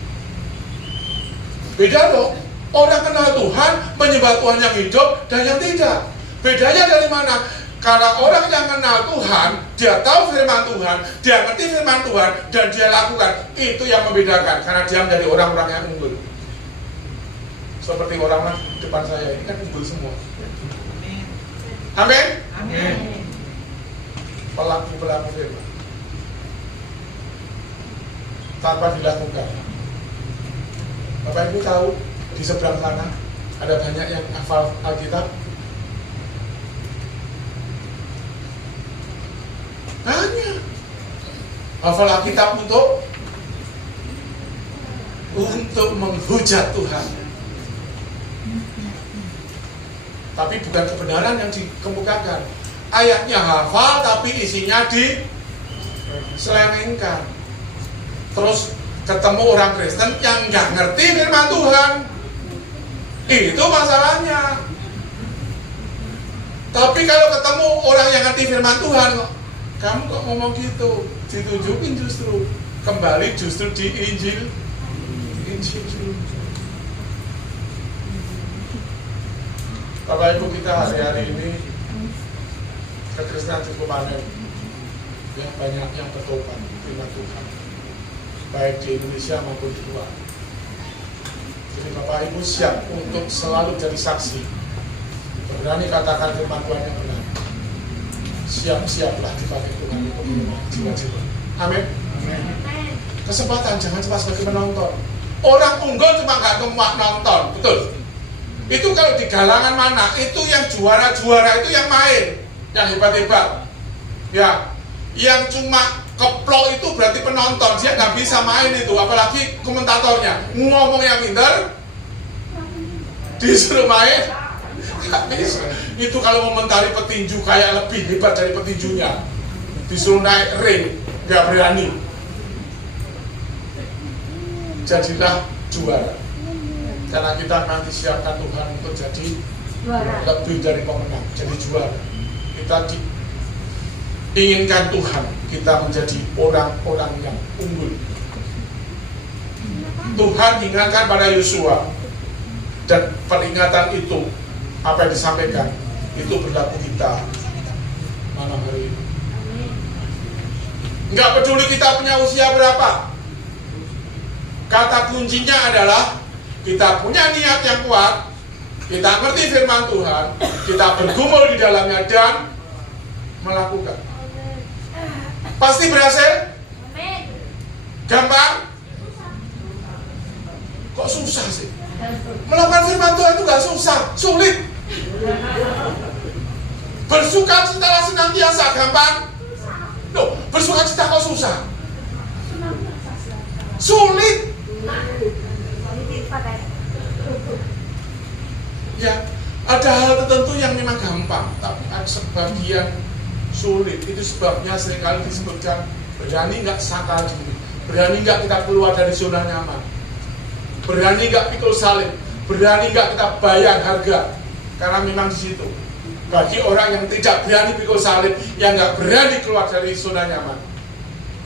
Beda dong. Orang kenal Tuhan, menyembah Tuhan yang hidup dan yang tidak. Bedanya dari mana? Karena orang yang kenal Tuhan, dia tahu firman Tuhan, dia ngerti firman Tuhan, dan dia lakukan. Itu yang membedakan, karena dia menjadi orang-orang yang unggul. Seperti orang-orang depan saya ini kan unggul semua. Amin. Pelaku-pelaku firman. Tanpa dilakukan. Bapak Ibu tahu, di seberang sana ada banyak yang hafal Alkitab. Banyak hafal Alkitab untuk menghujat Tuhan, tapi bukan kebenaran yang dikemukakan. Ayatnya hafal tapi isinya diselewengkan. Terus ketemu orang Kristen yang nggak ngerti firman Tuhan, itu masalahnya. Tapi kalau ketemu orang yang ngerti firman Tuhan, kamu kok ngomong gitu, ditunjukin justru kembali justru di Injil dulu. Bapak Ibu, kita hari-hari ini kekristenan cukup aneh, ya, banyak yang bertobat firman Tuhan, baik di Indonesia maupun di luar. Jadi Bapak Ibu siap untuk selalu jadi saksi, berani katakan firman Tuhan yang benar. Siap-siaplah dipakai Tuhan untuk menyembuhkan jiwa-jiwa. Amin. Kesempatan jangan cuma sebagai penonton. Orang unggul cuma nggak cuma nonton, betul? Itu kalau di galangan mana, itu yang juara-juara itu yang main, yang hebat-hebat. Ya, yang cuma keplok itu berarti penonton, dia nggak bisa main itu, apalagi komentatornya ngomong yang pintar, disuruh main, nggak bisa. Itu kalau komentari petinju kayak lebih hebat dari petinjunya, disuruh naik ring, nggak berani. Jadilah juara, karena kita nanti siapkan Tuhan untuk jadi lebih dari pemenang, jadi juara. Kita diinginkan Tuhan kita menjadi orang-orang yang unggul. Tuhan ingatkan pada Yosua, dan peringatan itu apa yang disampaikan itu berlaku kita malam hari ini. Nggak peduli kita punya usia berapa, kata kuncinya adalah kita punya niat yang kuat, kita ngerti firman Tuhan, kita bergumul di dalamnya dan melakukan. Pasti berhasil? Gampang? Kok susah sih? Melakukan firman Tuhan itu gak susah, sulit. Bersukacitalah senantiasa, gampang? Loh, bersukacita kok susah? Sulit. Ya, ada hal tertentu yang memang gampang, tapi ada sebagian sulit. Itu sebabnya seringkali disebutkan berani nggak sakal diri, berani nggak kita keluar dari zona nyaman, berani nggak pikul salib, berani nggak kita bayar harga. Karena memang di situ bagi orang yang tidak berani pikul salib, yang nggak berani keluar dari zona nyaman,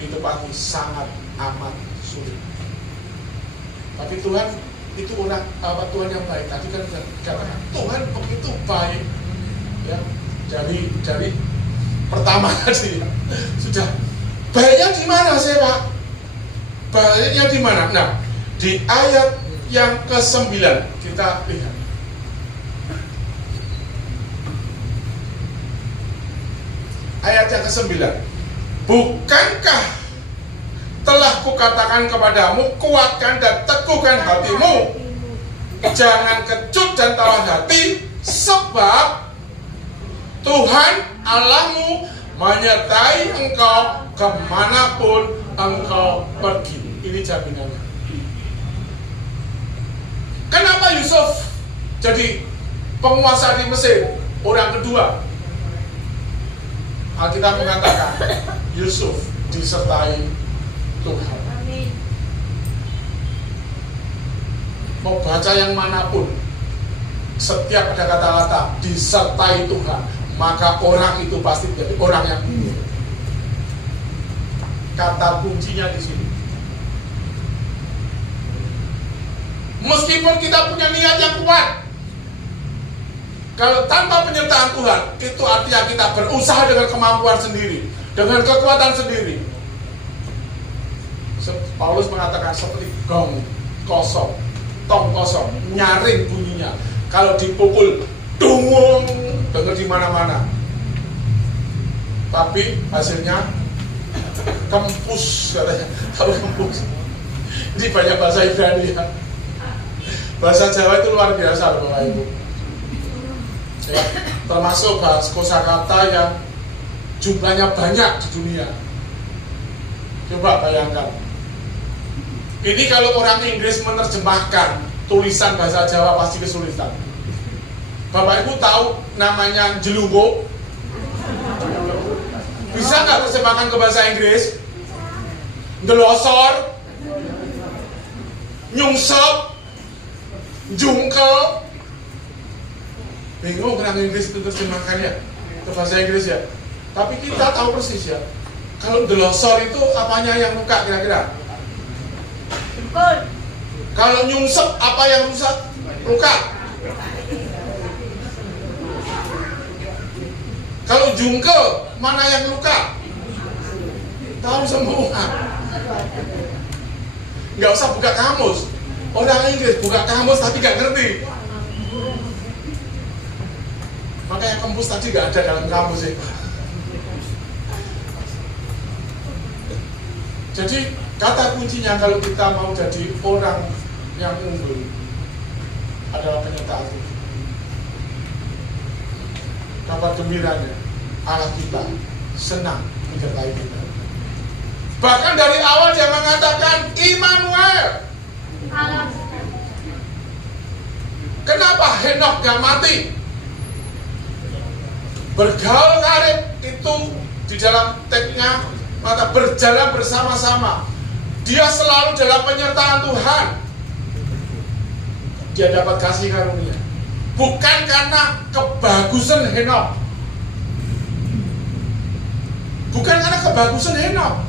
itu pasti sangat amat sulit. Tapi Tuhan itu orang Tuhan yang baik. Tadi kan katakan Tuhan begitu baik, ya, dari pertama tadi ya. Sudah baiknya di mana sih Pak? Baiknya di mana? Nah, di ayat yang ke-9 kita lihat. Ayat yang ke-9. Bukankah telah kukatakan kepadamu, kuatkan dan teguhkan hatimu, jangan kecut dan tawar hati, sebab Tuhan Allahmu menyertai engkau kemanapun engkau pergi. Ini jaminannya. Kenapa Yusuf jadi penguasa di Mesir, orang kedua? Alkitab mengatakan Yusuf disertai Tuhan. Amin. Mau baca yang manapun, setiap ada kata-kata disertai Tuhan, maka orang itu pasti menjadi orang yang unggul. Kata kuncinya di sini. Meskipun kita punya niat yang kuat, Kalau tanpa penyertaan Tuhan, itu artinya kita berusaha dengan kemampuan sendiri, dengan kekuatan sendiri. Paulus mengatakan seperti gong kosong, tong kosong, nyaring bunyinya. Kalau dipukul, dungung, dengar di mana-mana. Tapi hasilnya kempus katanya. Tahu kempus? Ini banyak bahasa Ibrani ya. Bahasa Jawa itu luar biasa loh Bapak Ibu. Ya, termasuk bahasa kosakata yang jumlahnya banyak di dunia. Coba bayangkan. Ini kalau orang Inggris menerjemahkan tulisan bahasa Jawa pasti kesulitan. Bapak Ibu tahu namanya jelunggo? Bisa nggak terjemahkan ke bahasa Inggris? Delosor, nyungsep, jungkel. Bingung orang Inggris itu terjemahkannya ke bahasa Inggris ya. Tapi kita tahu persis ya. Kalau delosor itu apanya yang luka kira-kira? Kalau nyungsep apa yang rusak? Luka. Kalau jungkel mana yang luka? Tahu semua. Nggak usah buka kamus. Orang Inggris buka kamus tapi nggak ngerti. Makanya kempus tadi nggak ada dalam kamus ya. Jadi kata kuncinya kalau kita mau jadi orang yang unggul adalah penyertaan Tuhan. Kabar gembiranya, Allah kita senang menyertai kita. Bahkan dari awal dia mengatakan Immanuel. Kenapa Henokh gak mati? Bergaul karib itu di dalam teksnya maka berjalan bersama-sama. Dia selalu dalam penyertaan Tuhan. Dia dapat kasih karunia. Bukan karena kebagusan Henokh. Bukan karena kebagusan Henokh.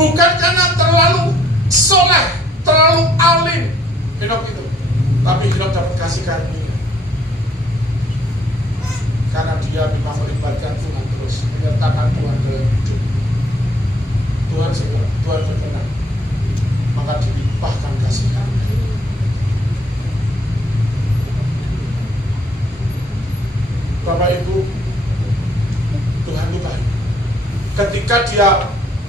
Bukan karena terlalu soleh, terlalu alim Henokh itu. Tapi Henokh dapat kasih karunia. Karena dia memang melibatkan Tuhan terus, menyertakan Tuhan dalam hidup. Tuhan suka, Tuhan berkenan, maka dilimpahkan kasih karunia. Bapak Ibu, Tuhan itu baik. Ketika dia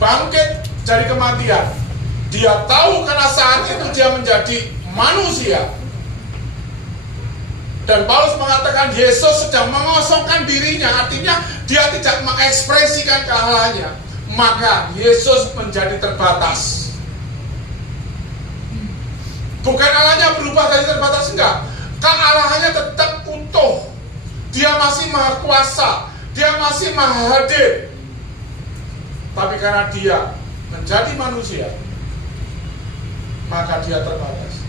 bangkit dari kematian, dia tahu karena saat itu dia menjadi manusia. Dan Paulus mengatakan Yesus sedang mengosongkan dirinya, artinya dia tidak mengekspresikan kealahannya. Maka Yesus menjadi terbatas. Bukan Allahnya berubah dari terbatas, enggak. Kealahannya tetap utuh. Dia masih maha kuasa, dia masih maha hadir. Tapi karena dia menjadi manusia, maka dia terbatas.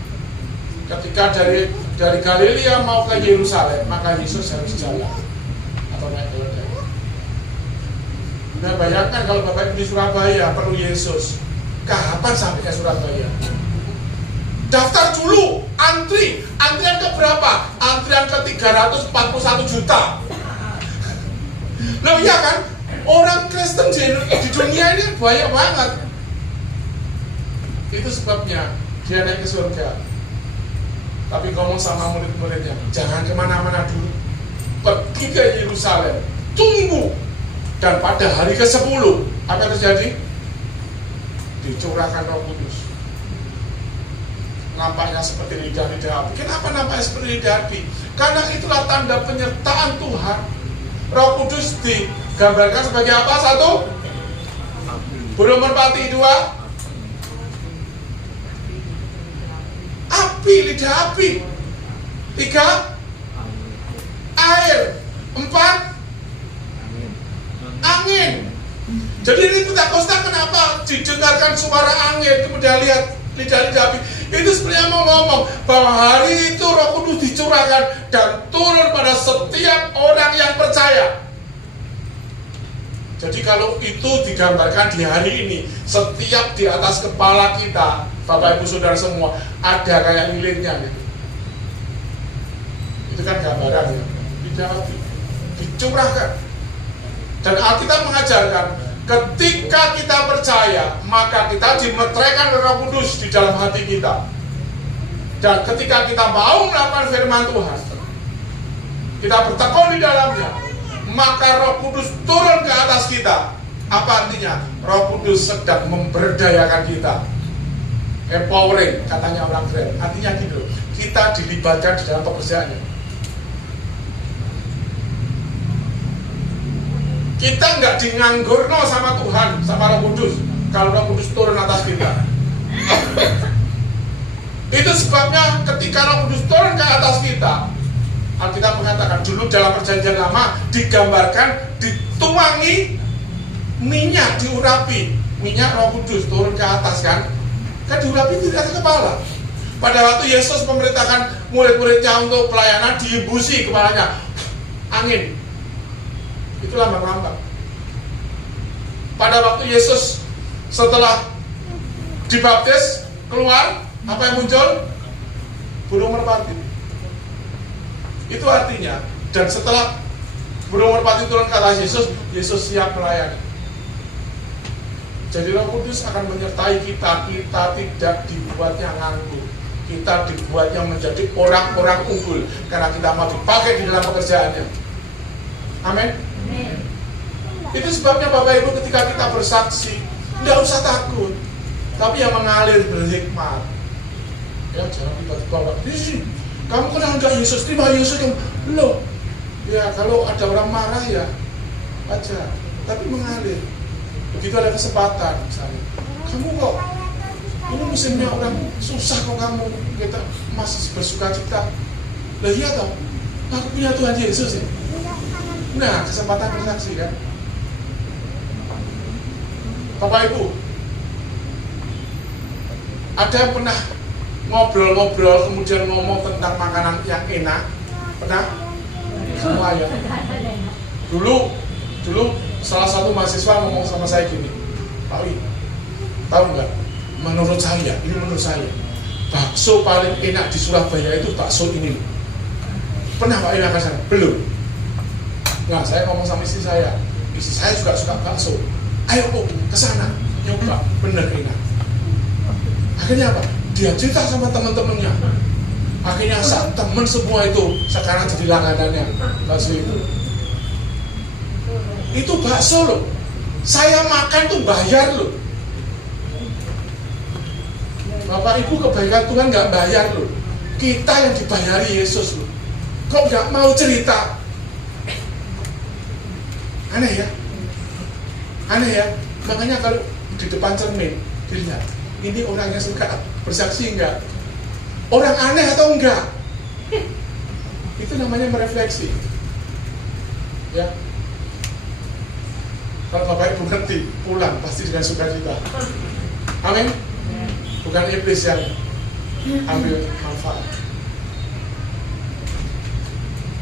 Ketika dari Galilea mau ke Yerusalem, maka Yesus harus jalan atau naik keledai. Nah bayangkan kalau Bapak di Surabaya perlu Yesus, kapan sampai ke Surabaya? Daftar dulu, antrian ke berapa? Antrian ke 341 juta. Nah iya kan, orang Kristen di dunia ini banyak banget. Itu sebabnya dia naik ke surga. Tapi ngomong sama murid-muridnya, jangan kemana-mana dulu, pergi ke Yerusalem, tunggu. Dan pada hari ke-10, apa yang terjadi? Dicurahkan Roh Kudus. Nampaknya seperti lidah-lidah api. Kenapa nampaknya seperti lidah api? Karena itulah tanda penyertaan Tuhan. Roh Kudus digambarkan sebagai apa? 1, burung merpati. 2, api, lidah api. 3, air. 4, angin. Jadi ini Pentakosta kenapa didengarkan suara angin, kemudian lihat lidah-lidah api? Itu sebenarnya mau ngomong bahwa hari itu Roh Kudus dicurahkan dan turun pada setiap orang yang percaya. Jadi kalau itu digambarkan di hari ini, setiap di atas kepala kita, Bapak Ibu Saudara semua, ada kayak lilinnya gitu. Itu kan gambaran ya. dicurahkan. Dan Alkitab mengajarkan, ketika kita percaya, maka kita dimeteraikan oleh Roh Kudus di dalam hati kita. Dan ketika kita mau melakukan firman Tuhan, kita bertekun di dalamnya, maka Roh Kudus turun ke atas kita. Apa artinya? Roh Kudus sedang memberdayakan kita. Empowering, katanya orang keren. Artinya gitu, kita dilibatkan di dalam pekerjaannya. Kita nggak dinganggurno sama Tuhan, sama Roh Kudus, kalau Roh Kudus turun atas kita. Itu sebabnya ketika Roh Kudus turun ke atas kita, Alkitab mengatakan dulu dalam perjanjian lama digambarkan dituangi minyak, diurapi minyak Roh Kudus turun ke atas kan diurapi tidak ke kepala. Pada waktu Yesus memerintahkan murid-muridnya untuk pelayanan, dihembusi kepalanya angin. Itu lambang-lambang. Pada waktu Yesus setelah dibaptis keluar, apa yang muncul? Burung merpati. Itu artinya, dan setelah burung merpati turun ke atas Yesus, Yesus siap melayani. Jadi Roh Kudus akan menyertai kita. Kita tidak dibuatnya nganggur, kita dibuatnya menjadi orang-orang unggul karena kita mau dipakai di dalam pekerjaannya. Amin. Itu sebabnya Bapak Ibu, ketika kita bersaksi, tidak usah takut, tapi yang mengalir berhikmat. Ya, jangan tiba-tiba kamu kenal nggak Yesus? Terima Yesus kamu. Loh, ya kalau ada orang marah ya wajar, tapi mengalir. Begitu ada kesempatan, misalnya, kamu kok ini musimnya orang susah kok kamu kita masih bersuka cita. Lah iya toh, aku punya Tuhan Yesus ya. Nah, kesempatan bersaksi kan. Bapak Ibu, ada yang pernah ngobrol-ngobrol kemudian ngomong tentang makanan yang enak? Pernah? Semua ya. Dulu salah satu mahasiswa ngomong sama saya gini, Pak Wi, tahu nggak? Menurut saya, bakso paling enak di Surabaya itu bakso ini. Pernah Pak Wi makan sana? Belum. Nah, saya ngomong sama istri saya juga suka bakso. Ayo ke sana, nyoba, bener enak. Akhirnya apa? Dia cerita sama teman-temannya. Akhirnya teman semua itu sekarang jadi langganannya bakso itu. Itu bakso loh. Saya makan tuh bayar loh. Bapak Ibu, kebaikan Tuhan nggak bayar loh. Kita yang dibayari Yesus loh. Kok nggak mau cerita? Aneh ya. Makanya kalau di depan cermin dilihat, ini orang yang suka bersaksi enggak? Orang aneh atau enggak? Itu namanya merefleksi. Ya. Kalau Bapak Ibu ngerti, pulang pasti dengan sukacita. Amin. Bukan iblis yang ambil manfaat.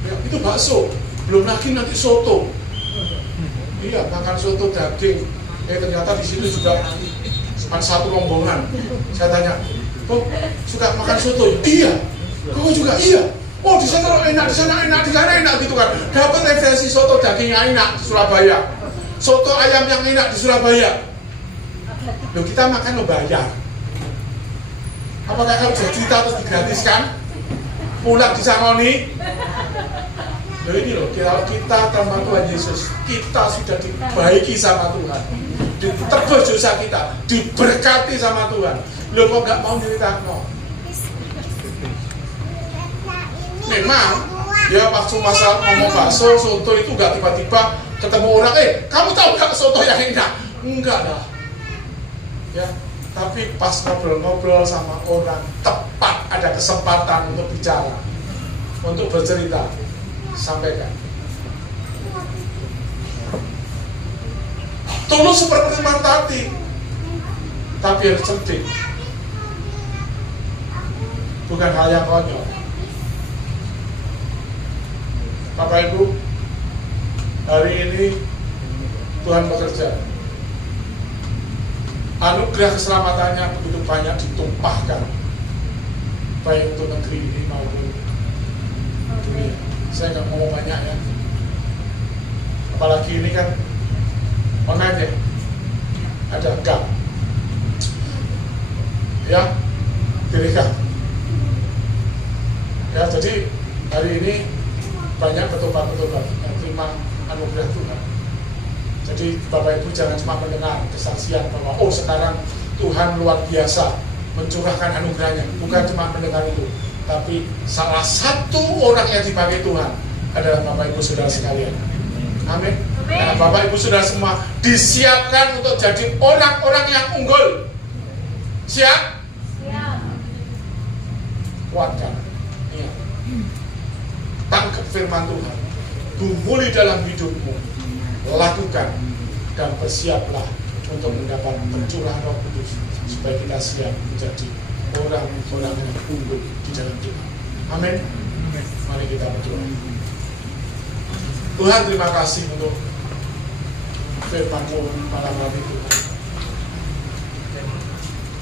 Ya, itu bakso, belum lagi nanti soto. Iya, makan soto daging. Ternyata di situ juga satu rombongan. Saya tanya, kok suka makan soto? Iya. Kok juga iya. Oh, di sana enak, di sana enak gitu kan. Dapat referensi soto daging yang enak di Surabaya. Soto ayam yang enak di Surabaya. Loh, kita makan lo bayar. Apakah kalau sudah cerita terus digratiskan? Pulang disangoni? Loh ini loh, kita tanpa Tuhan Yesus, kita sudah dibaiki sama Tuhan, ditebus dosa kita, diberkati sama Tuhan. Loh kok nggak mau ceritakan? Memang ya waktu masa ngomong bakso, soto itu nggak tiba-tiba ketemu orang, kamu tahu nggak soto yang enak? Enggak dah. Ya, tapi pas ngobrol-ngobrol sama orang, tepat ada kesempatan untuk bicara, untuk bercerita, sampaikan. Tulus seperti mantati, tapi harus cerdik. Bukan hal yang konyol. Bapak Ibu, hari ini Tuhan bekerja. Anugerah keselamatannya begitu banyak ditumpahkan, baik untuk negeri ini maupun dunia. Saya nggak mau banyak ya. Apalagi ini kan online ya. Ada gam. Ya, direkam. Ya, jadi hari ini banyak ketupat-ketupat yang terima anugerah Tuhan. Jadi Bapak Ibu jangan cuma mendengar kesaksian bahwa oh sekarang Tuhan luar biasa mencurahkan anugerahnya. Bukan cuma mendengar itu, tapi salah satu orang yang dipakai Tuhan adalah Bapak Ibu Saudara sekalian. Amin. Karena Bapak Ibu Saudara semua disiapkan untuk jadi orang-orang yang unggul. Siap? Siap. Kuatkan. Iya. Tangkap firman Tuhan. Gumuli dalam hidupmu. Lakukan dan bersiaplah untuk mendapat pencurahan Roh Kudus supaya kita siap menjadi orang-orang yang unggul di dalam Tuhan. Amin. Mari kita berdoa. Tuhan, terima kasih untuk firman-Mu malam hari ini.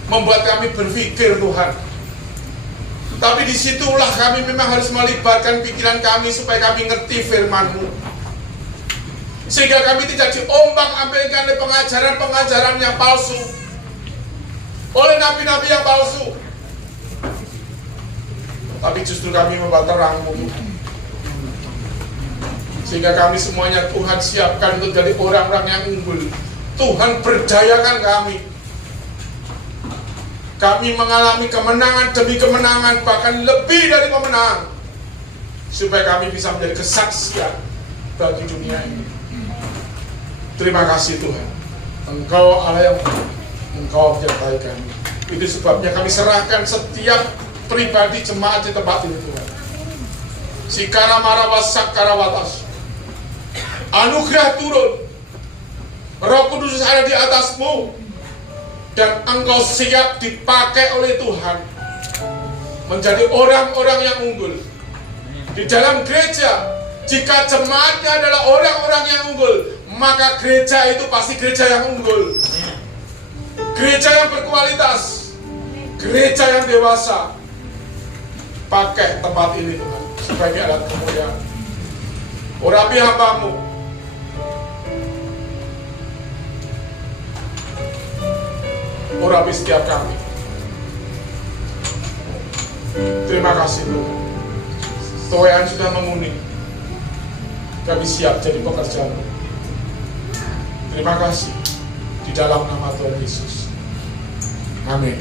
Membuat kami berpikir, Tuhan. Tapi disitulah kami memang harus melibatkan pikiran kami supaya kami ngerti firman-Mu. Sehingga kami tidak diombang-ambingkan oleh pengajaran-pengajaran yang palsu, oleh nabi-nabi yang palsu. Tapi justru kami membawa terang-Mu, Tuhan. Sehingga kami semuanya Tuhan siapkan untuk jadi orang-orang yang unggul. Tuhan berdayakan kami. Kami mengalami kemenangan demi kemenangan, bahkan lebih dari pemenang, supaya kami bisa menjadi kesaksian bagi dunia ini. Terima kasih Tuhan. Engkau Allah yang Engkau menyertai kami. Itu sebabnya kami serahkan setiap pribadi jemaat di tempat ini, Tuhan. Sikara marawas sakara watas. Anugerah turun. Roh Kudus ada di atasmu. Dan engkau siap dipakai oleh Tuhan menjadi orang-orang yang unggul. Di dalam gereja, jika jemaatnya adalah orang-orang yang unggul, maka gereja itu pasti gereja yang unggul. Gereja yang berkualitas. Gereja yang dewasa. Pakai tempat ini Tuhan sebagai alat kemuliaan. Urapi hamba-Mu. Urapi setiap kami. Terima kasih Tuhan. Tuhan sudah menguning. Kami siap jadi pekerjaan. Terima kasih. Di dalam nama Tuhan Yesus. Amin.